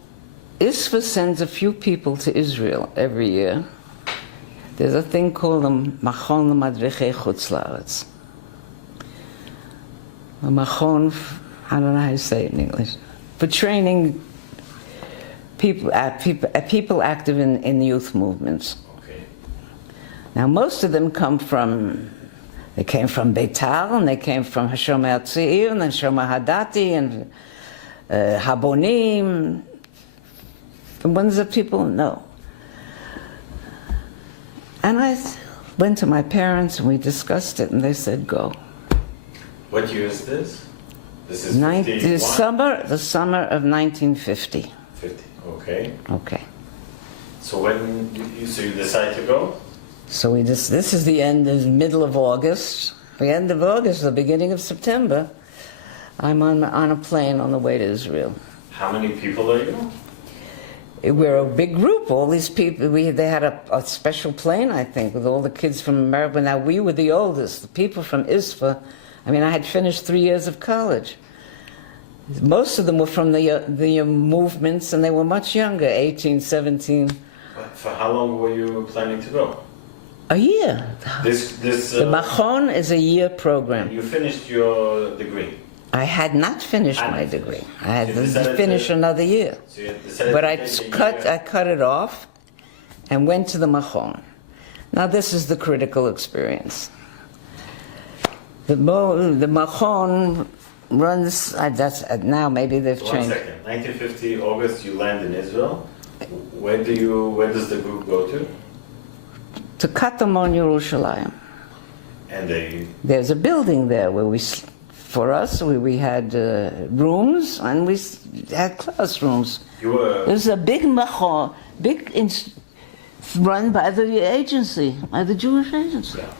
ISFA sends a few people to Israel every year. There's a thing called the Machon L'Madrichei Chutz La'aretz. A Machon, I don't know how you say it in English, for training people active in youth movements. Okay. Now, most of them they came from Beitar, and they came from Hashomer Tzir, and Hashomer Hadati, and Habonim. The ones that people know. And I went to my parents and we discussed it, and they said, go. What year is this? This is the summer of 1950. 50, okay. Okay. So when you decide to go? So this is the middle of August. The end of August, the beginning of September, I'm on a plane on the way to Israel. How many people are you? We're a big group. All these people, they had a special plane, I think, with all the kids from America. Now, we were the oldest. The people from ISFA, I mean, I had finished 3 years of college. Most of them were from the movements, and they were much younger, 18, 17. For how long were you planning to go? A year. The Machon is a year program. You finished your degree? I had not finished my degree. I had to finish another year. So but I cut it off and went to the Machon. Now this is the critical experience. The Machon runs, now maybe they've changed. 1 second, 1950 August you land in Israel. Where does the group go to? To Katamon, Yerushalayim. And there's a building there where we had rooms, and we had classrooms. There's a big machon, run by the agency, by the Jewish agency. Yeah.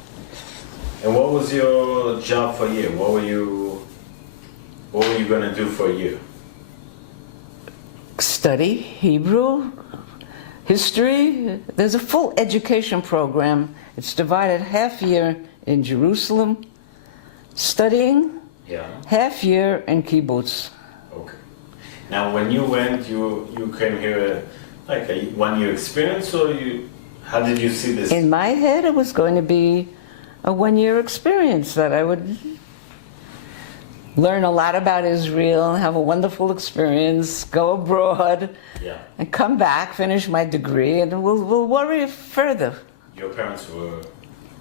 And what was your job for a year? What were you going to do for a year? Study Hebrew, history. There's a full education program. It's divided half year in Jerusalem, studying, half year in kibbutz. Okay. Now, when you went, you came here like a 1 year experience, or how did you see this? In my head, it was going to be a 1 year experience that I would learn a lot about Israel, have a wonderful experience, go abroad, and come back, finish my degree, and we'll worry further. Your parents were?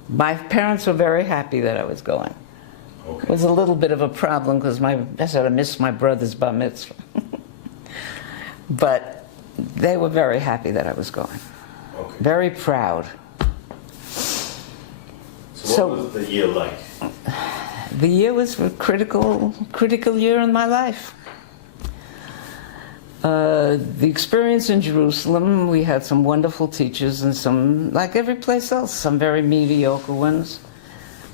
My parents were very happy that I was going. Okay. It was a little bit of a problem because I sort of missed my brother's bar mitzvah. But they were very happy that I was going. Okay. Very proud. So what was the year like? The year was a critical year in my life. The experience in Jerusalem, we had some wonderful teachers and some, like every place else, some very mediocre ones.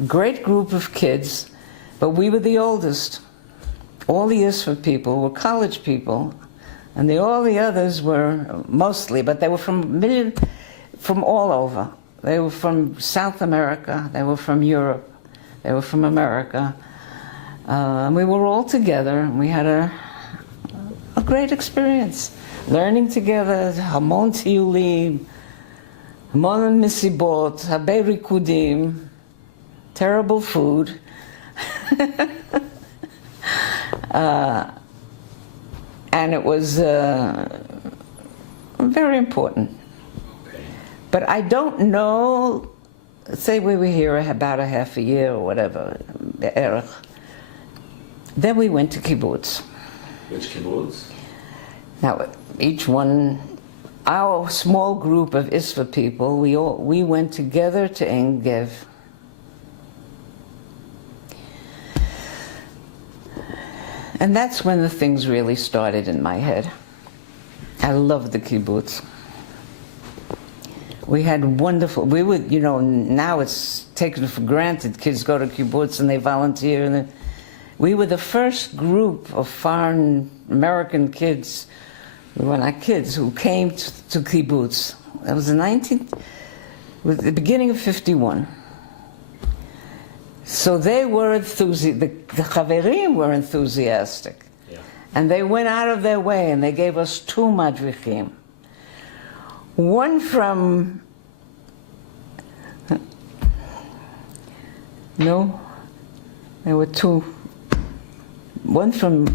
Great group of kids, but we were the oldest. All the ISFA people were college people, and all the others were mostly, but they were from all over. They were from South America, they were from Europe, they were from America. And we were all together, and we had a great experience. Learning together, hamon tiyulim, hamon misibot, habe rikudim, terrible food. And it was very important. Okay. But I don't know, say we were here about a half a year or whatever, Then we went to kibbutz. Which kibbutz? Now, each one, our small group of ISFA people, we went together to Ein Gev. And that's when the things really started in my head. I loved the kibbutz. We had wonderful, we would, you know, now it's taken for granted. Kids go to kibbutz and they volunteer. And we were the first group of foreign American kids, we were not kids, who came to kibbutz. It was the beginning of 51. So they were enthusiastic, the chaverim were enthusiastic. Yeah. And they went out of their way and they gave us 2 madrichim. One from, no, there were 2. One from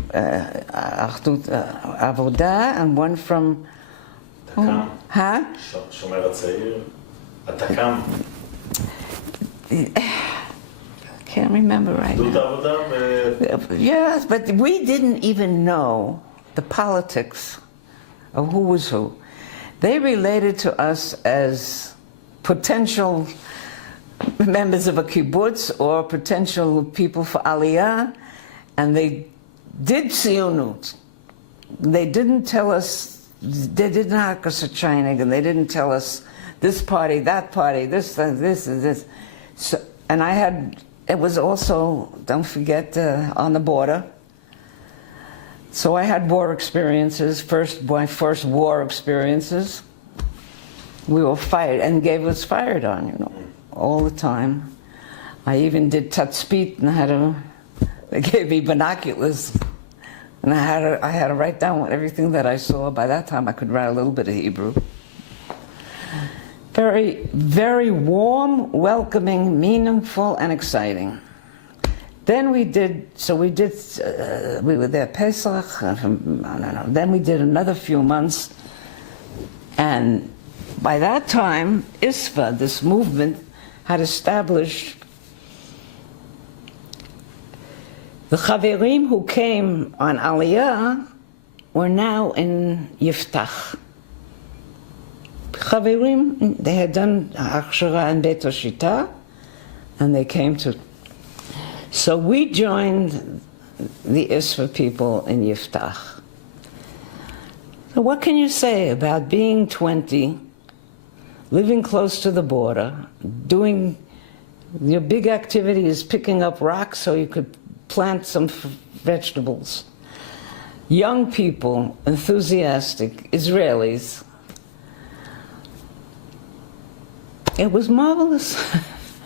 Avodah and one from... Takam. Huh? Shomer HaTzair. Takam. Can't remember right now. Yes, but we didn't even know the politics of who was who. They related to us as potential members of a kibbutz or potential people for Aliyah, and they did tzionut. They didn't tell us, they didn't hack us a chinig, and they didn't tell us this party, that party, this and this. So, and I had, it was also, don't forget, on the border. So I had war experiences, my first war experiences. We were fired, and Gabe was fired on, you know, all the time. I even did tatzpit, and they gave me binoculars, and I had to write down everything that I saw. By that time, I could write a little bit of Hebrew. Very, very warm, welcoming, meaningful, and exciting. Then we were there Pesach, then we did another few months, and by that time, ISFA, this movement, had established the chaverim who came on Aliyah were now in Yiftach. Chaverim, they had done Akshara and Beit Hoshita, and they came to... So we joined the ISFA people in Yiftach. So what can you say about being 20, living close to the border, doing your big activity is picking up rocks so you could plant some vegetables. Young people, enthusiastic, Israelis. It was marvelous.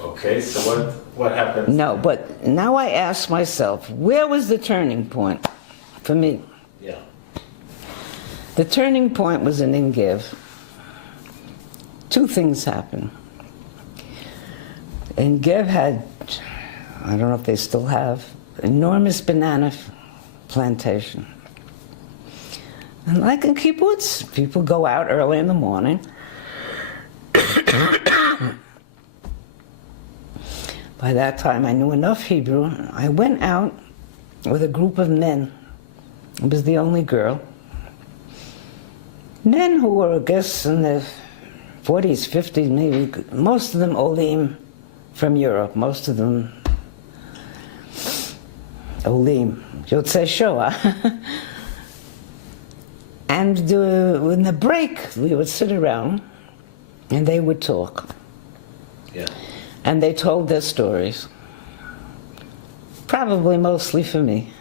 Okay, so what happened? No, but now I ask myself, where was the turning point for me? Yeah. The turning point was in Ein Gev. 2 things happened. Ein Gev had, I don't know if they still have, enormous banana plantation. And like in kibbutz, people go out early in the morning. By that time, I knew enough Hebrew. I went out with a group of men. I was the only girl. Men who were, I guess, in their 40s, 50s, maybe. Most of them Olim from Europe. Most of them Olim, Yotzei Shoah. And in the break, we would sit around, and they would talk. Yeah. And they told their stories, probably mostly for me.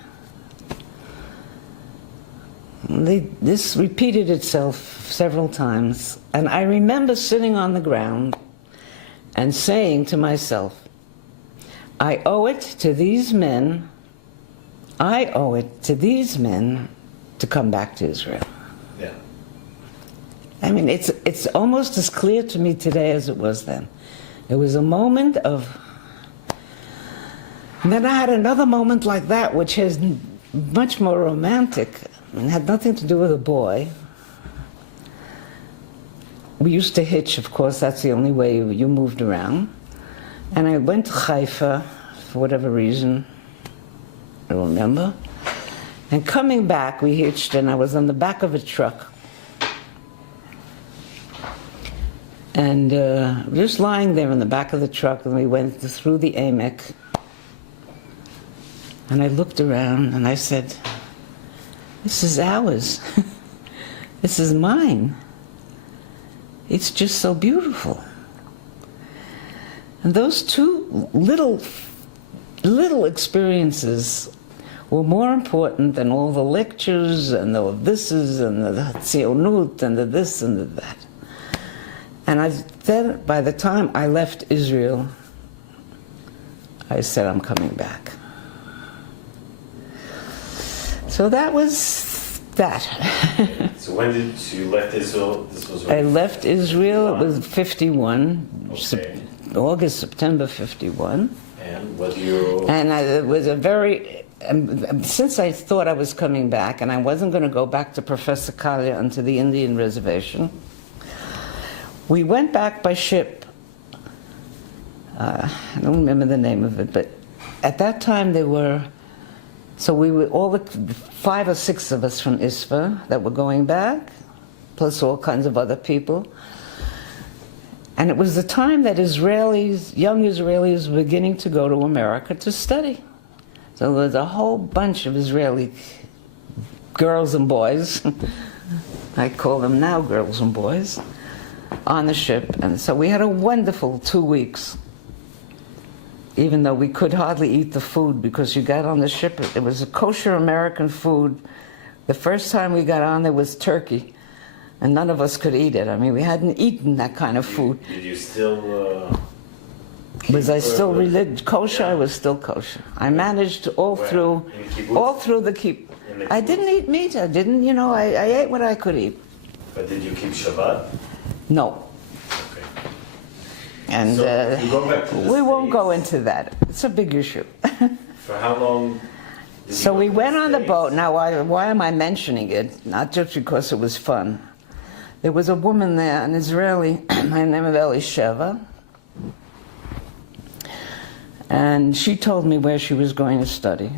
This repeated itself several times, and I remember sitting on the ground and saying to myself, I owe it to these men, I owe it to these men to come back to Israel. Yeah. I mean, it's almost as clear to me today as it was then. It was a moment of... And then I had another moment like that, which is much more romantic, and had nothing to do with a boy. We used to hitch, of course, that's the only way you moved around. And I went to Haifa, for whatever reason. I remember. And coming back, we hitched, and I was on the back of a truck. And just lying there in the back of the truck, and we went through the Amek. And I looked around, and I said, this is ours. This is mine. It's just so beautiful. And those two little experiences were more important than all the lectures and the thises and the tzionut and the this and the that. And then, by the time I left Israel, I said, I'm coming back. So that was that. So when did you left Israel? This was I left Israel, it was 51, Okay. August, September 51. And what do you... And it was a very, since I thought I was coming back, and I wasn't going to go back to Professor Kalia onto the Indian reservation, we went back by ship. I don't remember the name of it, but at that time there were, so we were all the 5 or 6 of us from ISFA that were going back, plus all kinds of other people. And it was the time that Israelis, young Israelis, were beginning to go to America to study. So there was a whole bunch of Israeli girls and boys, I call them now girls and boys, on the ship. And so we had a wonderful 2 weeks, even though we could hardly eat the food because you got on the ship, it was a kosher American food. The first time we got on there was turkey, and none of us could eat it. I mean, we hadn't eaten that kind of food. Did you still... Was I still kosher? Yeah. I was still kosher. I managed all through the keep. I didn't eat meat. I didn't, you know, I ate what I could eat. But did you keep Shabbat? No. Okay. And So you go back to the we won't States. go into that. It's a big issue. For how long did So you go we to went on the States? boat. Now, why am I mentioning it? Not just because it was fun. There was a woman there, an Israeli, by the name of Elisheva, and she told me where she was going to study,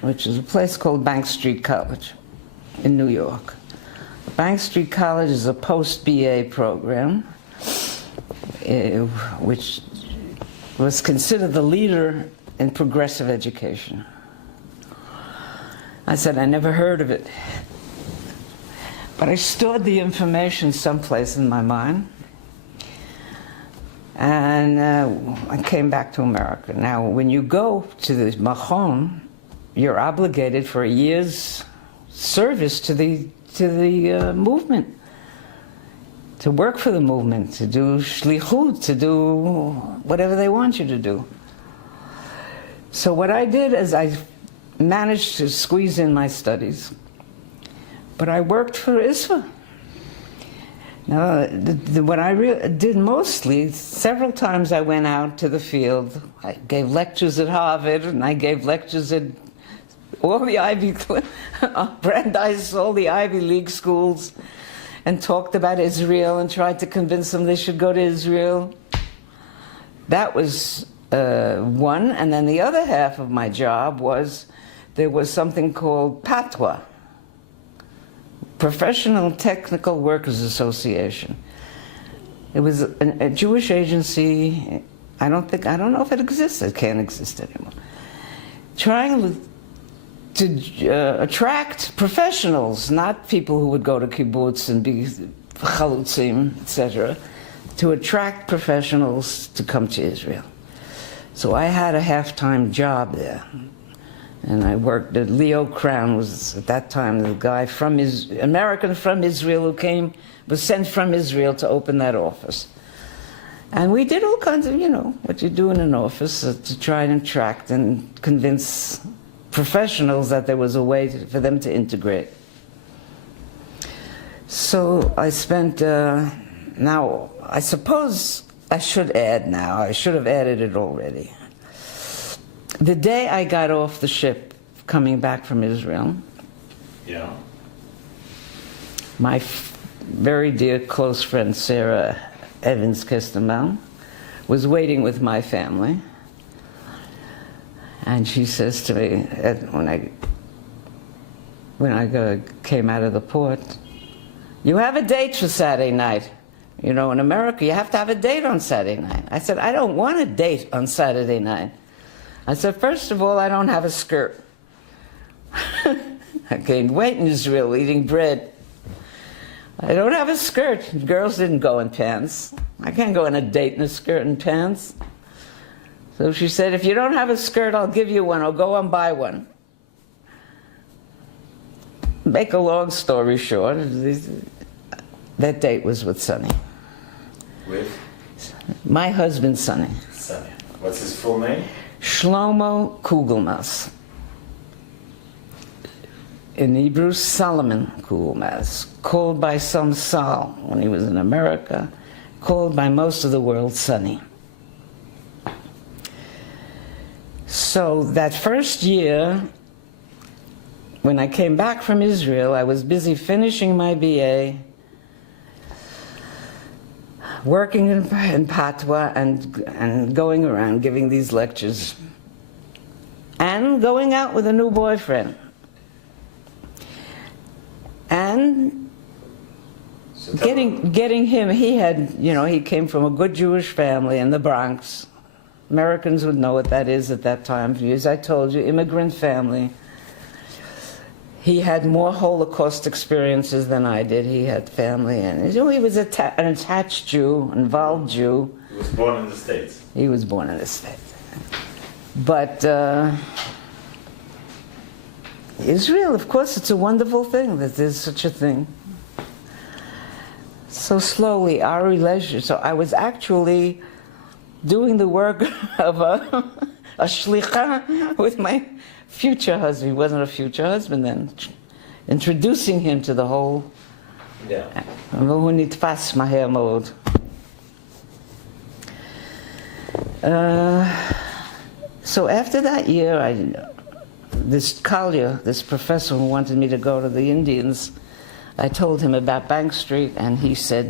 which is a place called Bank Street College in New York. Bank Street College is a post-BA program, which was considered the leader in progressive education. I said, I never heard of it. But I stored the information someplace in my mind. And I came back to America. Now, when you go to the Machon, you're obligated for a year's service to the movement, to work for the movement, to do shlichut, to do whatever they want you to do. So what I did is I managed to squeeze in my studies, but I worked for ISFA. Now, what I did mostly, several times I went out to the field. I gave lectures at Harvard, and I gave lectures at all the Brandeis, all the Ivy League schools, and talked about Israel and tried to convince them they should go to Israel. That was one, and then the other half of my job was there was something called Patwa, Professional Technical Workers Association. It was a Jewish agency. I don't know if it exists. It can't exist anymore. Trying to attract professionals, not people who would go to kibbutz and be chalutzim, etc., to attract professionals to come to Israel. So I had a half-time job there. And I worked, Leo Crown was at that time the guy American from Israel who was sent from Israel to open that office. And we did all kinds of, what you do in an office to try and attract and convince professionals that there was a way for them to integrate. So I spent, now, I suppose I should add now, I should have added it already. The day I got off the ship coming back from Israel, Yeah. my very dear close friend Sarah Evans Kestemel was waiting with my family. And she says to me, when I came out of the port, "You have a date for Saturday night. You know, in America, you have to have a date on Saturday night." I said, "I don't want a date on Saturday night." I said, "First of all, I don't have a skirt." I gained weight in Israel eating bread. I don't have a skirt. Girls didn't go in pants. I can't go on a date in a skirt and pants. So she said, "If you don't have a skirt, I'll give you one. I'll go and buy one." Make a long story short, that date was with Sonny. With? My husband, Sonny. Sonny. What's his full name? Shlomo Kugelmass. In Hebrew, Solomon Kugelmass, called by some Saul when he was in America, called by most of the world Sonny. So that first year, when I came back from Israel, I was busy finishing my BA, working in Patwa and going around giving these lectures, and going out with a new boyfriend. And getting him, he had, you know, he came from a good Jewish family in the Bronx. Americans would know what that is at that time. As I told you, immigrant family. He had more Holocaust experiences than I did. He had family, and he was an attached Jew, involved Jew. He was born in the States. He was born in the States. But Israel, of course, it's a wonderful thing that there's such a thing. So slowly, our relationship, so I was actually doing the work of a shlicha with my future husband. He wasn't a future husband then. Introducing him to the whole. Yeah. והוא נתפס מהר מאוד. So after that year, this Kalya, this professor who wanted me to go to the Indians, I told him about Bank Street, and he said,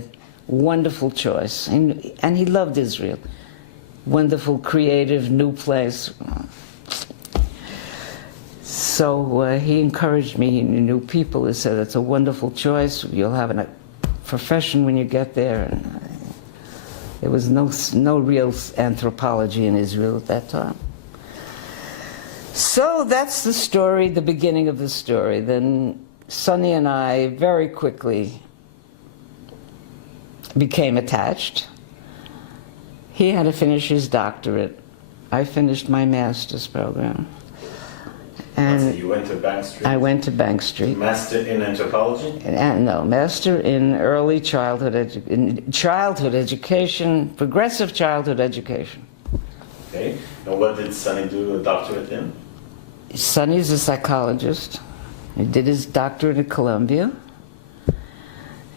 "Wonderful choice." And he loved Israel. Wonderful, creative, new place. So he encouraged me. He knew people. He said, "It's a wonderful choice. You'll have a profession when you get there." And there was no real anthropology in Israel at that time. So that's the story, the beginning of the story. Then Sonny and I very quickly became attached. He had to finish his doctorate. I finished my master's program. And so you went to Bank Street? I went to Bank Street. Master in anthropology? No, master in early childhood education, progressive childhood education. Okay. And what did Sonny do a doctorate in? Sonny's a psychologist. He did his doctorate at Columbia.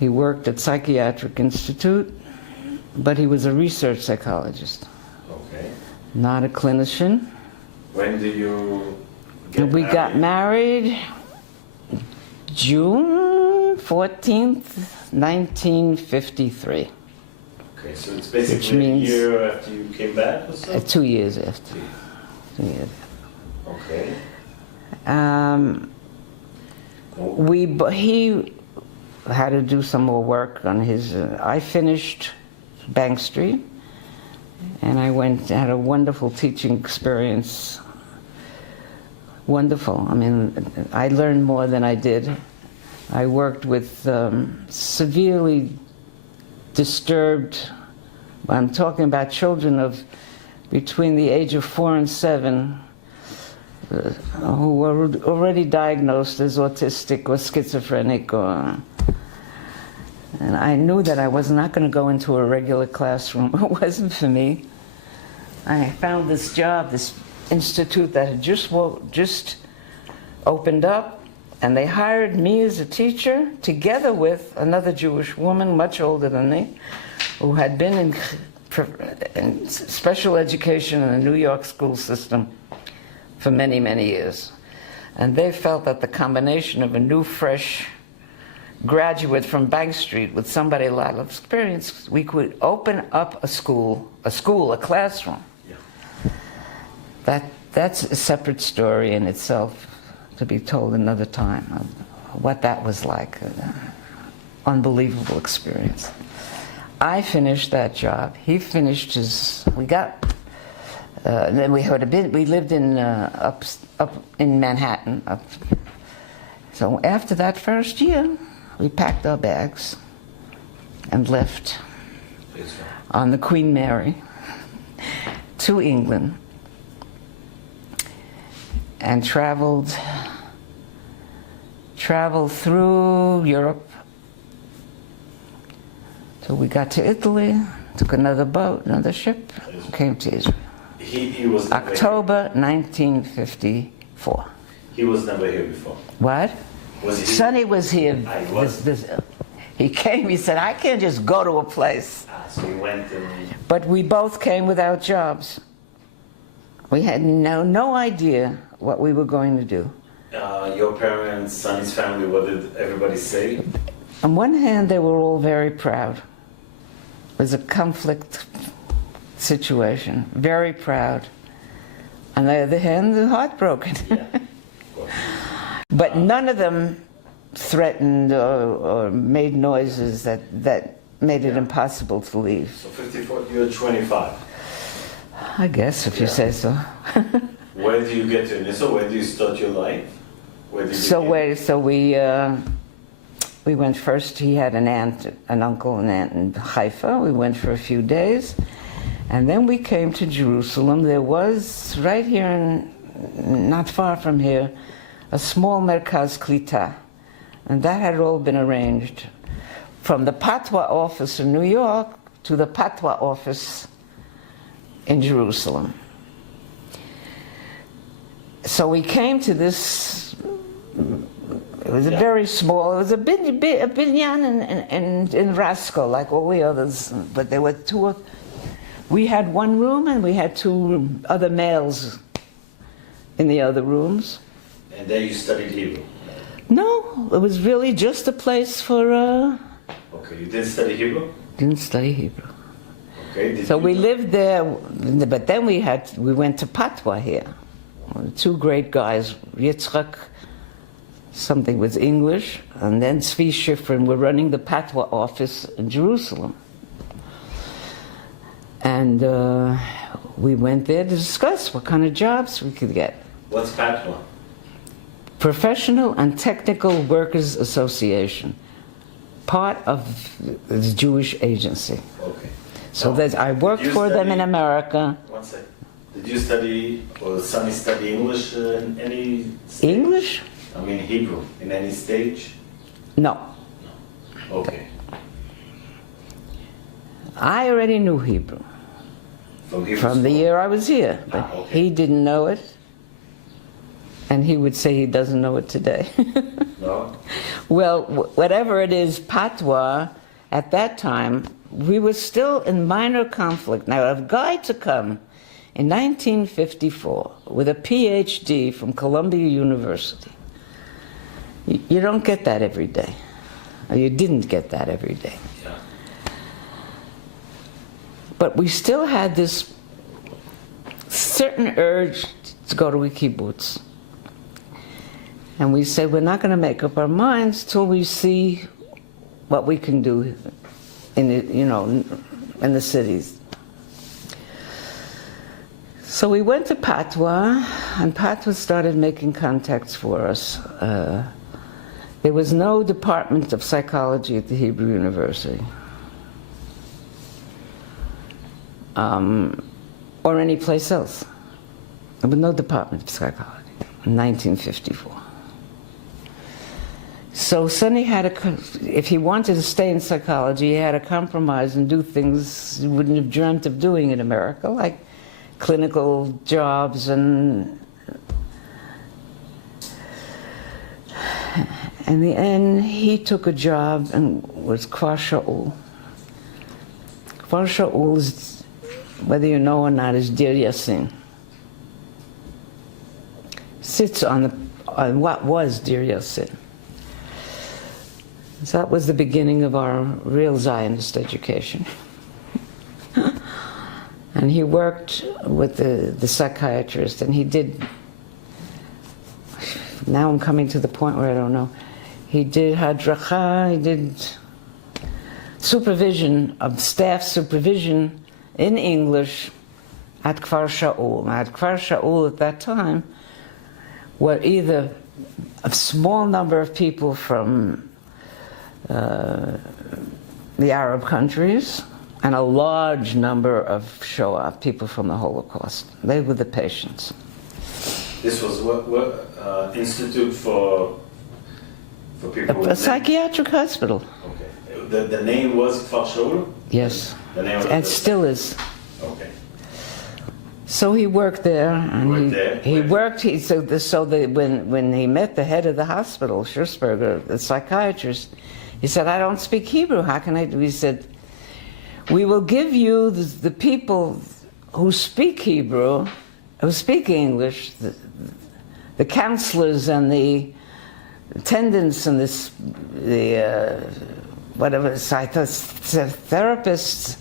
He worked at Psychiatric Institute, but he was a research psychologist. Okay. Not a clinician. When do you We got married June 14th, 1953. Okay, so it's basically a year after you came back or so? 2 years after. 2 years. Okay. He had to do some more work on his. I finished Bank Street, and I had a wonderful teaching experience. Wonderful. I mean, I learned more than I did. I worked with severely disturbed. I'm talking about children of between the age of 4 and 7. Who were already diagnosed as autistic or schizophrenic, and I knew that I was not going to go into a regular classroom. It wasn't for me. I found this job, this institute that had just opened up, and they hired me as a teacher together with another Jewish woman, much older than me, who had been in special education in the New York school system for many, many years. And they felt that the combination of a new, fresh graduate from Bank Street with somebody a lot of experience, we could open up a classroom. Yeah. that's a separate story in itself to be told another time, what that was like. Unbelievable experience. I finished that job. He finished his. We got. Then we heard a bit. We lived in up in Manhattan. So after that first year, we packed our bags and left on the Queen Mary to England and traveled through Europe till we got to Italy, took another boat, another ship, came to Israel. He was October 1954. He was never here before. What? Was he? Sonny was here. He came, he said, I can't just go to a place. So he went and... But we both came without jobs. We had no idea what we were going to do. Your parents, Sonny's family, what did everybody say? On one hand, they were all very proud. It was a conflict situation, very proud. On the other hand, they're heartbroken. Yeah. But none of them threatened or made noises that made it impossible to leave. So 54, you're 25. I guess, if you say so. Where do you get to? So where do you start your life? Where did we went first. He had an uncle, and aunt in Haifa. We went for a few days, and then we came to Jerusalem. There was right here, not far from here, a small Merkaz Klita, and that had all been arranged from the Patwa office in New York to the Patwa office in Jerusalem. So we came to this. It was a very small. It was a binyan in Rasko, like all the others. But there were two. We had one room, and we had two other males in the other rooms. And there you studied Hebrew? No, it was really just a place for. Okay, you didn't study Hebrew? Didn't study Hebrew. Okay. So we lived there, but then we went to Patwa here. Two great guys, Yitzchak, something with English, and then Tzvi Shifrin were running the Patwa office in Jerusalem. And we went there to discuss what kind of jobs we could get. What's Patwa? Professional and Technical Workers Association, part of the Jewish agency. Okay. So that I worked for them in America. One second. Did you study, or Sonny study English in any stage? English? I mean Hebrew, in any stage? No. No. Okay. I already knew Hebrew. From the year I was here. But okay. He didn't know it. And he would say he doesn't know it today. No? Well, whatever it is, Patwa, at that time, we were still in minor conflict. Now, a guy to come in 1954 with a PhD from Columbia University, you don't get that every day. Or you didn't get that every day. Yeah. But we still had this certain urge to go to a kibbutz. And we said, we're not going to make up our minds till we see what we can do in the cities. So we went to Patwa, and Patwa started making contacts for us. There was no department of psychology at the Hebrew University, or any place else. There was no department of psychology in 1954. So Sonny if he wanted to stay in psychology, he had to compromise and do things he wouldn't have dreamt of doing in America, like clinical jobs and in the end, he took a job and was Kfar Shaul. Kfar Shaul is, whether you know or not, is Dir Yassin. Sits on what was Dir Yassin. So that was the beginning of our real Zionist education. And And he worked with the psychiatrist, and he did, now I'm coming to the point where I don't know, he did hadracha, he did supervision of staff supervision in English at Kfar Shaul. At Kfar Shaul at that time were either a small number of people from the Arab countries and a large number of Shoah, people from the Holocaust. They were the patients. This was what institute for people? A psychiatric hospital. Okay. The name was Kfar Shaul? Yes. The name of and still is. Okay. So he worked there, and when he met the head of the hospital, Schussberger, the psychiatrist, he said, "I don't speak Hebrew. How can I do?" He said, "We will give you the people who speak Hebrew, who speak English, the counselors and the attendants and therapists,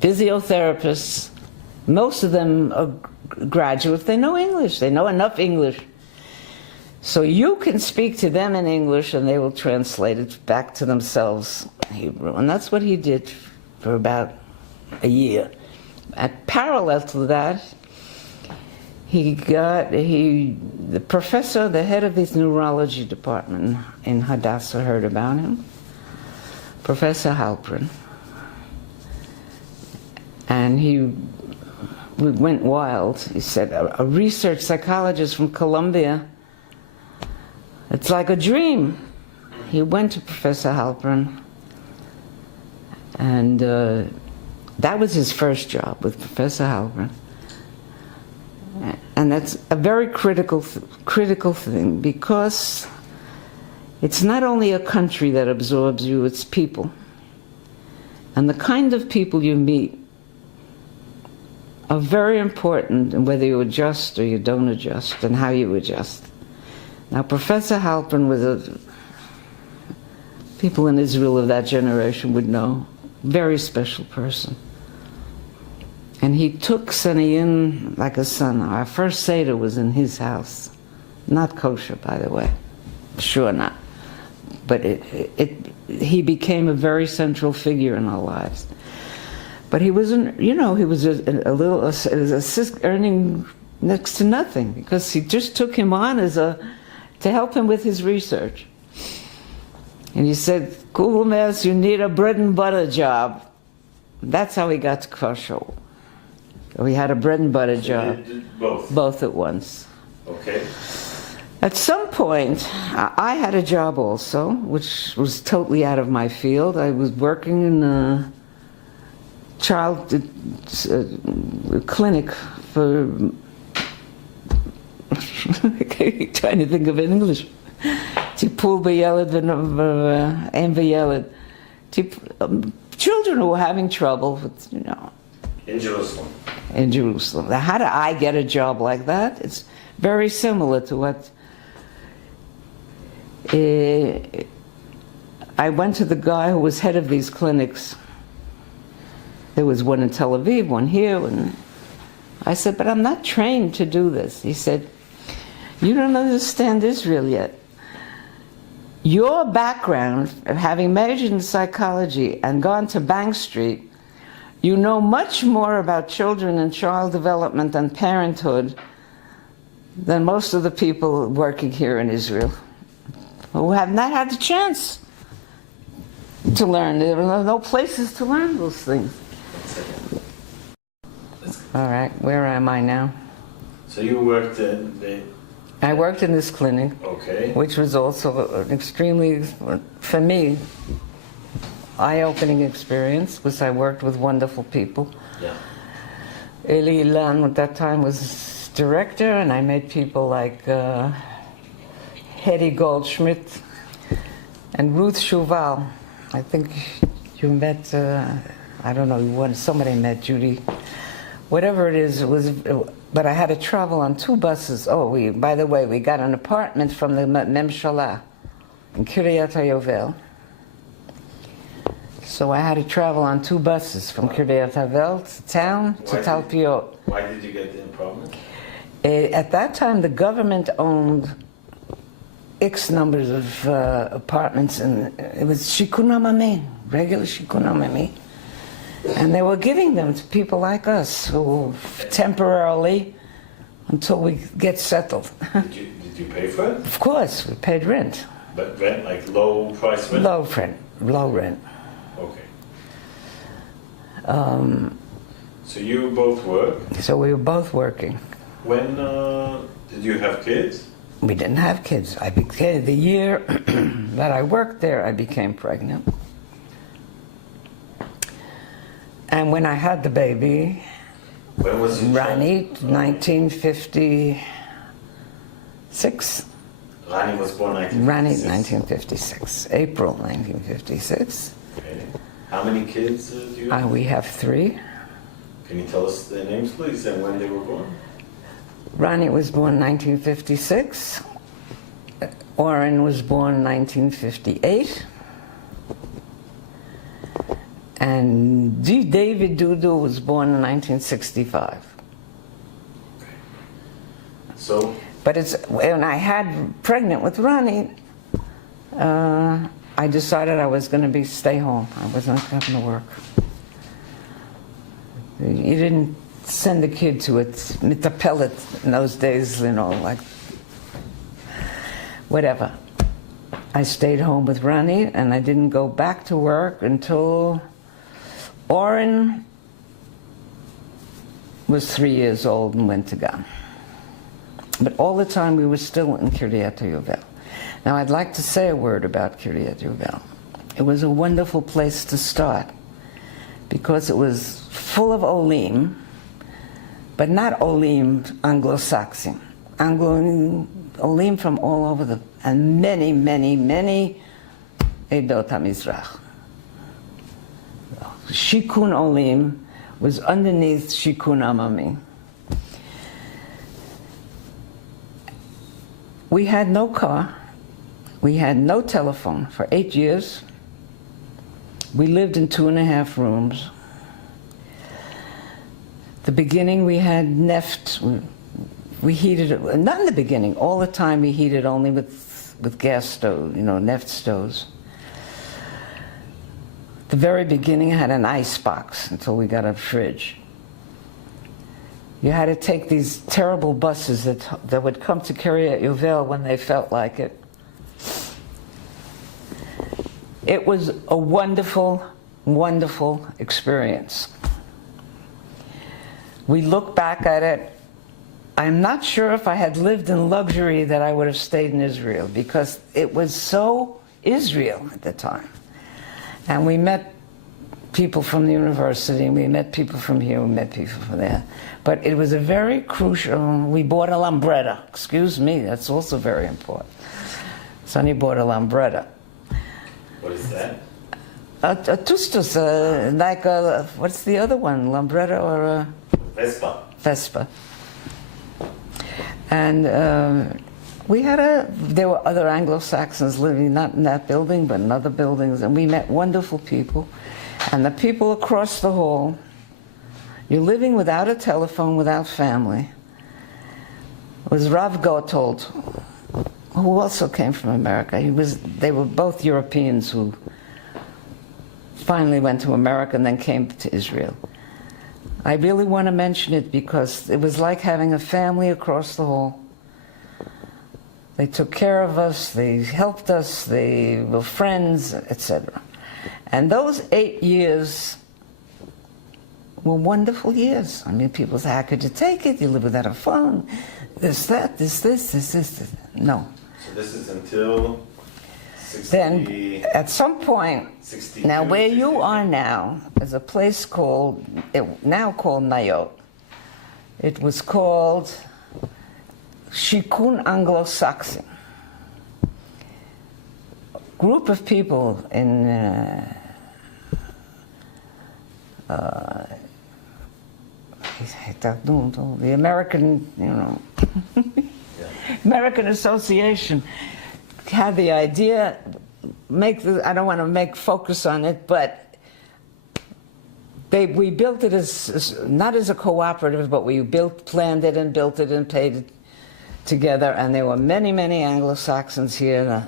physiotherapists. Most of them are graduates. They know English. They know enough English. So you can speak to them in English and they will translate it back to themselves in Hebrew." And that's what he did for about a year. Parallel to that, the professor, the head of his neurology department in Hadassah heard about him, Professor Halpern. And he went wild. He said, a research psychologist from Columbia, it's like a dream. He went to Professor Halpern, and that was his first job with Professor Halpern. And that's a very critical thing, because it's not only a country that absorbs you, it's people. And the kind of people you meet are very important in whether you adjust or you don't adjust, and how you adjust. Now, Professor Halpern was people in Israel of that generation would know, very special person. And he took Sonny in like a son. Our first Seder was in his house. Not kosher, by the way. Sure not. But he became a very central figure in our lives. But he was, he was earning next to nothing, because he just took him on to help him with his research. And he said, "Kugelmass, you need a bread and butter job." That's how he got to Kfar Shaul. We had a bread and butter job. Both at once. Okay. At some point, I had a job also, which was totally out of my field. I was working in a child clinic for, trying to think of it in English. Tipul b'yeled v'em v'yeled. Children who were having trouble with, In Jerusalem. In Jerusalem. Now, how do I get a job like that? It's very similar to what I went to the guy who was head of these clinics. There was one in Tel Aviv, one here, and I said, "But I'm not trained to do this." He said, "You don't understand Israel yet. Your background of having majored in psychology and gone to Bank Street, you know much more about children and child development and parenthood than most of the people working here in Israel, who have not had the chance to learn. There are no places to learn those things." All right, where am I now? So you worked I worked in this clinic, okay, which was also an extremely, for me, eye-opening experience, because I worked with wonderful people. Yeah. Eli Ilan at that time was director, and I met people like Hedy Goldschmidt and Ruth Shuval. I think you met, I don't know, somebody met Judy. Whatever it is, but I had to travel on 2 buses. Oh, by the way, we got an apartment from the Memshalah in Kiryat HaYovel. So I had to travel on 2 buses from Kiryat Havel to town to Talpiot. Why did you get the apartment? At that time, the government owned X numbers of apartments, and it was shikun hamami, regular shikun hamami. And they were giving them to people like us, who temporarily, until we get settled. Did you pay for it? Of course, we paid rent. But rent, like low price rent? Low rent. Okay. So you both work? So we were both working. When did you have kids? We didn't have kids. The year that I worked there, I became pregnant. And when I had the baby, When was your Rani, child? 1956. Rani was born 1956. Rani, 1956. April 1956. Okay. How many kids do you have? We have 3. Can you tell us their names, please, and when they were born? Rani was born 1956. Oren was born 1958. And David Dudu was born in 1965. So, But when I had pregnant with Ronnie, I decided I was going to stay home. I wasn't going to work. You didn't send the kid to it mitapelet in those days, you know, like whatever. I stayed home with Ronnie, and I didn't go back to work until Oren was 3 years old and went to Gan. But all the time we were still in Kiryat Yovel. Now I'd like to say a word about Kiryat Yovel. It was a wonderful place to start because it was full of Olim, but not Olim Anglo-Saxon. Olim from all over and many, many, many Edot HaMizrach. Shikun Olim was underneath Shikun Amami. We had no car. We had no telephone for 8 years. We lived in 2.5 rooms. The beginning we had neft. We heated it, not in the beginning, all the time we heated only with gas stove, you know, neft stoves. The very beginning had an ice box until we got a fridge. You had to take these terrible buses that would come to Kiryat Yovel when they felt like it. It was a wonderful, wonderful experience. We look back at it. I'm not sure if I had lived in luxury that I would have stayed in Israel, because it was so Israel at the time. And we met people from the university, we met people from here, we met people from there. But it was a very crucial, we bought a lambretta. Excuse me, that's also very important. Sonny bought a lambretta. what is that? A tustus, like a, what's the other one, lambretta or a? Vespa. Vespa. And there were other Anglo-Saxons living, not in that building, but in other buildings, and we met wonderful people. And the people across the hall, you're living without a telephone, without family, was Rav Gotthold, who also came from America. They were both Europeans who finally went to America and then came to Israel. I really want to mention it because it was like having a family across the hall. They took care of us, they helped us, they were friends, etc. And those 8 years were wonderful years. I mean, people say, how could you take it? You live without a phone, this, that, this. No. So this is until 60... Then, at some point, 62, now where 63. you are now is a place now called Nayot. It was called Shikun Anglo-Saxon. Group of people in the American, American Association had the idea, I don't want to make focus on it, but We built it as not as a cooperative, but we planned it and built it and paid it together. And there were many, many Anglo-Saxons here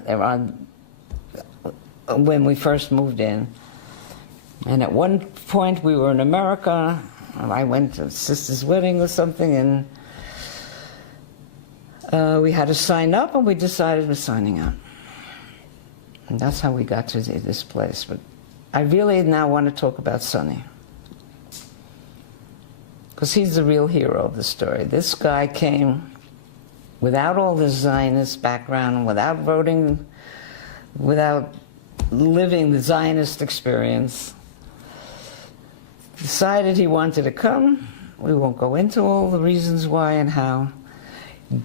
when we first moved in. And at one point we were in America. I went to a sister's wedding or something, and we had to sign up, and we decided we're signing up. And that's how we got to this place. But I really now want to talk about Sonny, because he's the real hero of the story. This guy came without all the Zionist background, without voting, without living the Zionist experience. Decided he wanted to come. We won't go into all the reasons why and how.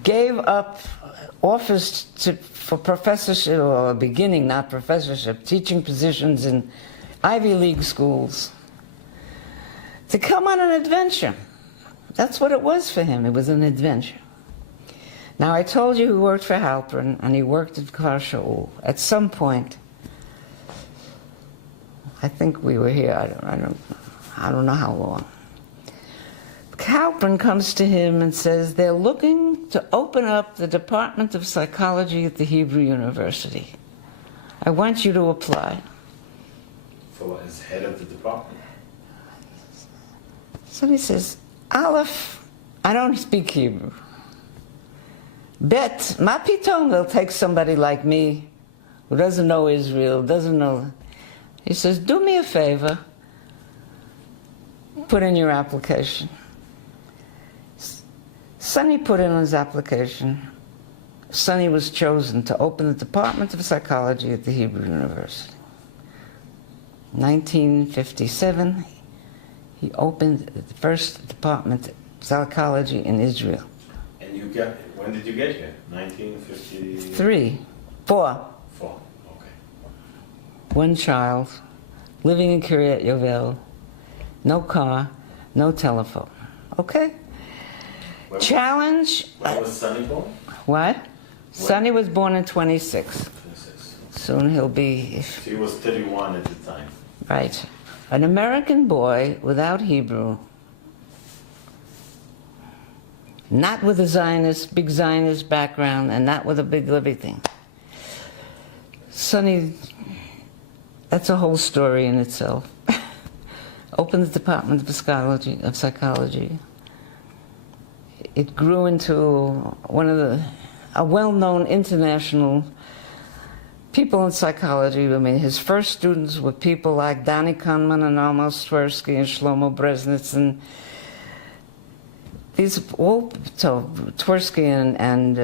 Gave up offers for professorship, or beginning, not professorship, teaching positions in Ivy League schools, to come on an adventure. That's what it was for him. It was an adventure. Now, I told you he worked for Halpern, and he worked at Kfar Shaul. At some point, I think we were here, I don't know how long. Halpern comes to him and says, they're looking to open up the Department of Psychology at the Hebrew University. I want you to apply. For what, as head of the department? So he says, Aleph, I don't speak Hebrew. Bet, ma pitom, they'll take somebody like me, who doesn't know Israel, doesn't know. He says, do me a favor, put in your application. Sonny put in his application. Sonny was chosen to open the Department of Psychology at the Hebrew University. 1957, he opened the first department of psychology in Israel. And when did you get here? 1953? 4. Okay. One child, living in Kiryat Yovel, no car, no telephone. Okay? Challenge. When was Sonny born? What? Sonny was born in 26. 26. Soon he'll be. He was 31 at the time. Right. An American boy without Hebrew, not with a big Zionist background, and not with a big everything. Sonny, that's a whole story in itself. Opened the Department of Psychology. It grew into a well-known international people in psychology. I mean, his first students were people like Danny Kahneman and Amos Tversky and Shlomo Brezhnitz, and these all, so Tversky and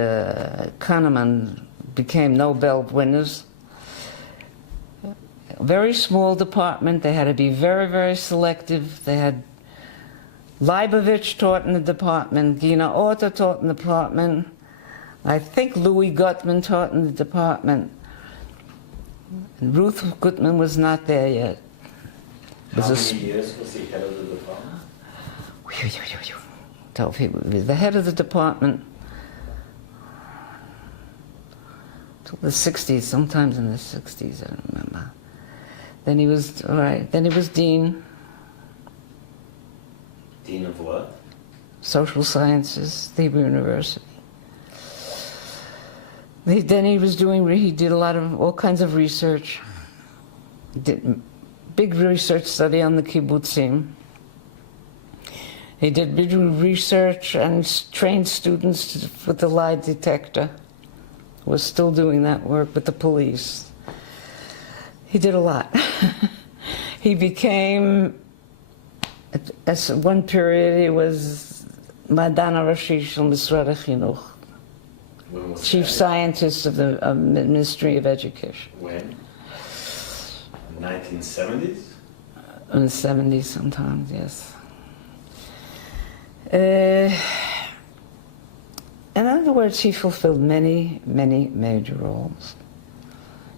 Kahneman became Nobel winners. A very small department. They had to be very, very selective. They had Leibovich taught in the department, Gina Orta taught in the department, I think Louis Gutman taught in the department. And Ruth Gutman was not there yet. How many years was he head of the department? He was the head of the department till the 60s, sometimes in the 60s, I don't remember. Then he was, then he was dean. Dean of what? Social Sciences, the Hebrew University. Then he did a lot of, all kinds of research. Did big research study on the kibbutzim. He did big research and trained students with the lie detector. Was still doing that work with the police. He did a lot. He became, at one period, he was Madan Rashi Shel Misrad HaChinuch, chief scientist of the Ministry of Education. When? 1970s? In the 70s sometimes, yes. In other words, he fulfilled many, many major roles.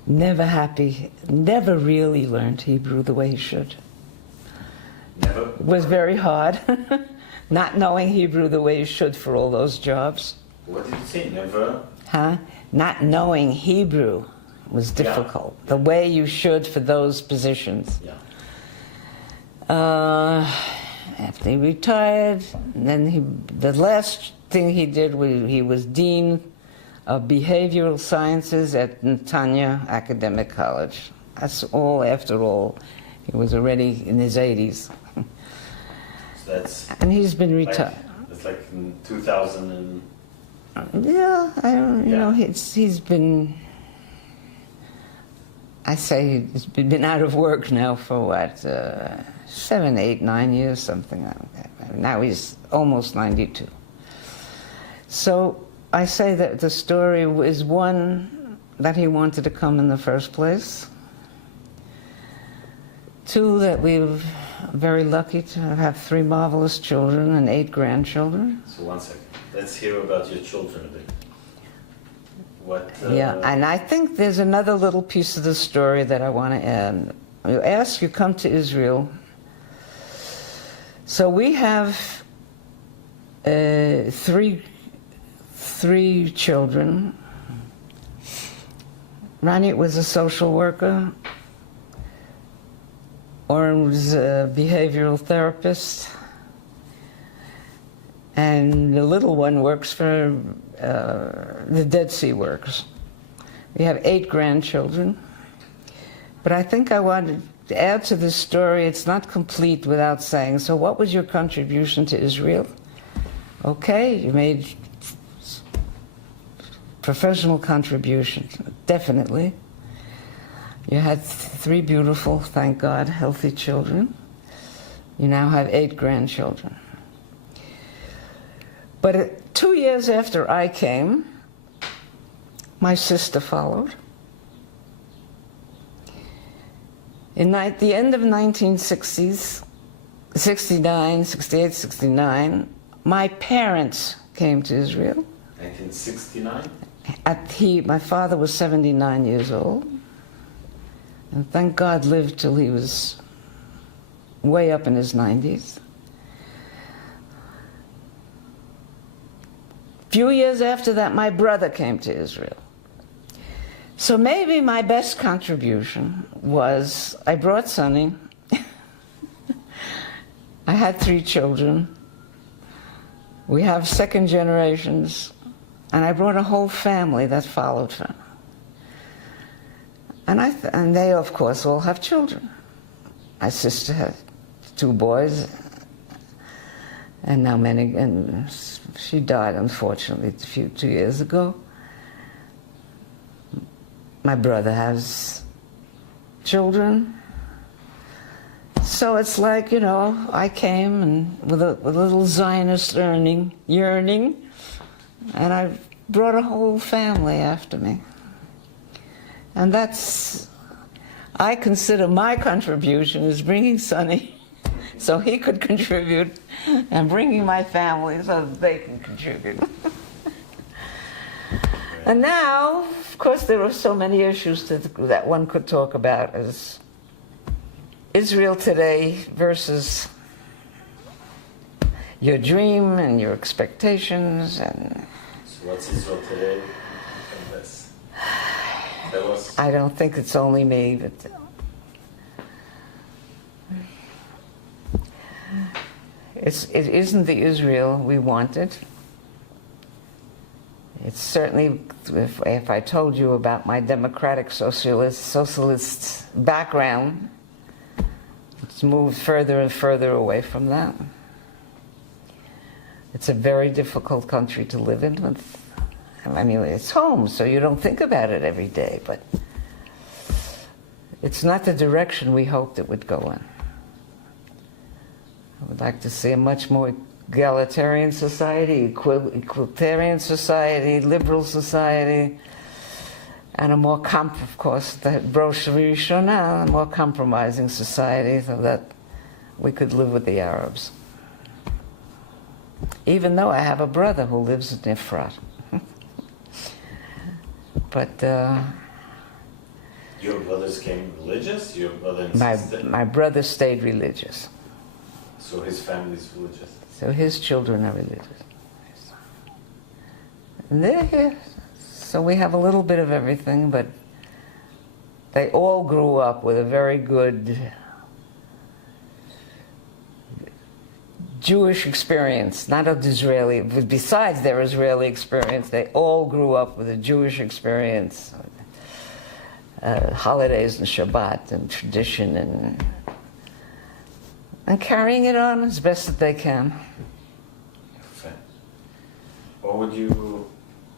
Never happy, never really learned Hebrew the way he should. Never? It was very hard, not knowing Hebrew the way you should for all those jobs. What did you say? Never? Not knowing Hebrew was difficult, the way you should for those positions. Yeah. After he retired, and then the last thing he did was he was dean of behavioral sciences at Netanya Academic College. That's all. After all, he was already in his 80s. So that's. And he's been retired. It's like in 2000 and. Yeah, I don't. You know, he's been. I say he's been out of work now for what, 7, 8, 9 years, something like that. Now he's almost 92. So I say that the story is one, that he wanted to come in the first place. 2, that we're very lucky to have 3 marvelous children and 8 grandchildren. So 1 second. Let's hear about your children a bit. What, Yeah, and I think there's another little piece of the story that I want to add. You come to Israel. So we have 3 children. Ronnie was a social worker. Oren was a behavioral therapist. And the little one works for the Dead Sea Works. We have 8 grandchildren. But I think I wanted to add to this story, it's not complete without saying, so what was your contribution to Israel? Okay, you made professional contributions, definitely. You had 3 beautiful, thank God, healthy children. You now have 8 grandchildren. But 2 years after I came, my sister followed. In the end of 1960s, 69, 68, 69, my parents came to Israel. 1969? My father was 79 years old. And thank God lived till he was way up in his 90s. Few years after that, my brother came to Israel. So maybe my best contribution was I brought Sonny. I had 3 children. We have second generations. And I brought a whole family that followed her. And they, of course, all have children. My sister had 2 boys. And now and she died, unfortunately, 2 years ago. My brother has children. So it's like, you know, I came and with a little Zionist yearning, and I brought a whole family after me. And I consider my contribution is bringing Sonny so he could contribute, and bringing my family so that they can contribute. And now, of course, there are so many issues that one could talk about as Israel today versus your dream and your expectations. And so what's Israel today? I don't think it's only me, but it isn't the Israel we wanted. It's certainly, if I told you about my democratic socialist background, it's moved further and further away from that. It's a very difficult country to live in. I mean, it's home, so you don't think about it every day, but it's not the direction we hoped it would go in. I would like to see a much more egalitarian society, equalitarian society, liberal society, and a more, of course, the brochure Shona, a more compromising society so that we could live with the Arabs. Even though I have a brother who lives in Efrat. But your brothers came religious? Your brother and sister? My brother stayed religious. So his family's religious? So his children are religious. And they're here. So we have a little bit of everything, but they all grew up with a very good Jewish experience, not an Israeli. Besides their Israeli experience, they all grew up with a Jewish experience. Holidays and Shabbat and tradition and carrying it on as best that they can. What would you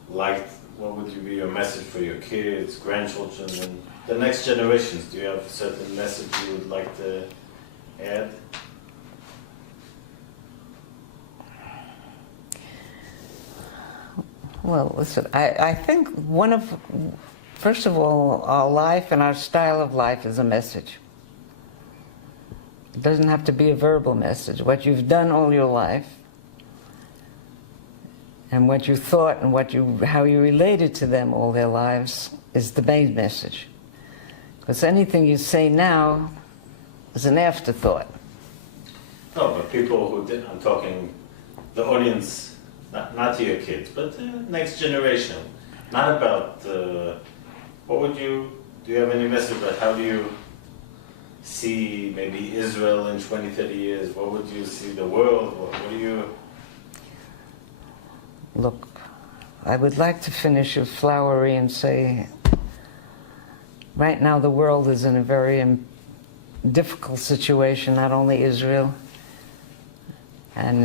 like, what would be your message for your kids, grandchildren, and the next generations? Do you have a certain message you would like to add? Well, listen, I think first of all, our life and our style of life is a message. It doesn't have to be a verbal message. What you've done all your life, and what you thought and how you related to them all their lives is the main message. Because anything you say now is an afterthought. No, but people who did, I'm talking the audience, not to your kids, but the next generation. Not about, do you have any message about how do you see maybe Israel in 20, 30 years? What would you see the world? What do you... Look, I would like to finish with flowery and say, right now the world is in a very difficult situation, not only Israel. And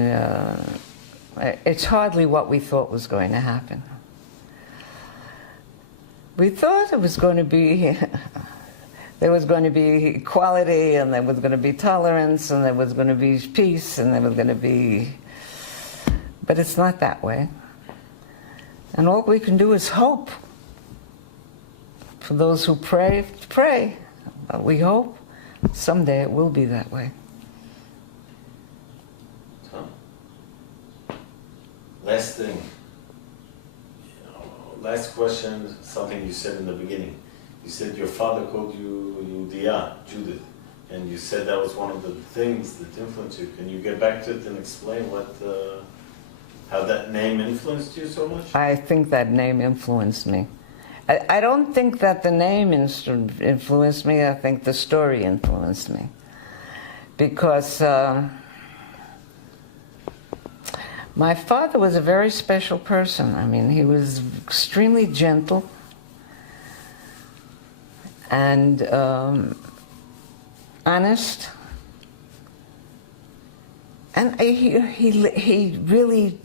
it's hardly what we thought was going to happen. We thought it was going to be, there was going to be equality, and there was going to be tolerance, and there was going to be peace, and there was going to be... But it's not that way. And all we can do is hope. For those who pray, pray. But we hope someday it will be that way. Last thing. Last question, something you said in the beginning. You said your father called you Judith. And you said that was one of the things that influenced you. Can you get back to it and explain how that name influenced you so much? I think that name influenced me. I don't think that the name influenced me. I think the story influenced me. Because my father was a very special person. I mean, he was extremely gentle and honest. And he really,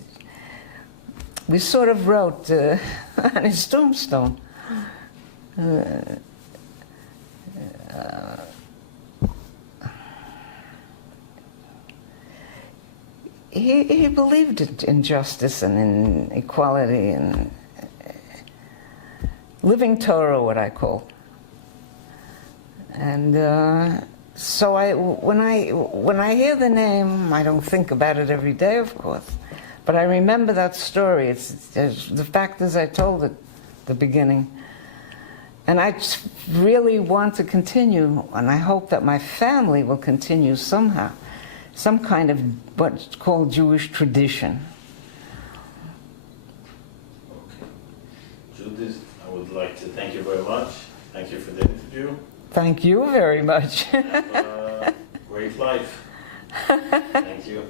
we sort of wrote on his tombstone, he believed in justice and in equality and living Torah, what I call. And so when I hear the name, I don't think about it every day, of course, but I remember that story. It's the fact is I told it at the beginning. And I just really want to continue, and I hope that my family will continue somehow, some kind of what's called Jewish tradition. Okay. Judith, I would like to thank you very much. Thank you for the interview. Thank you very much. Have a great life. Thank you.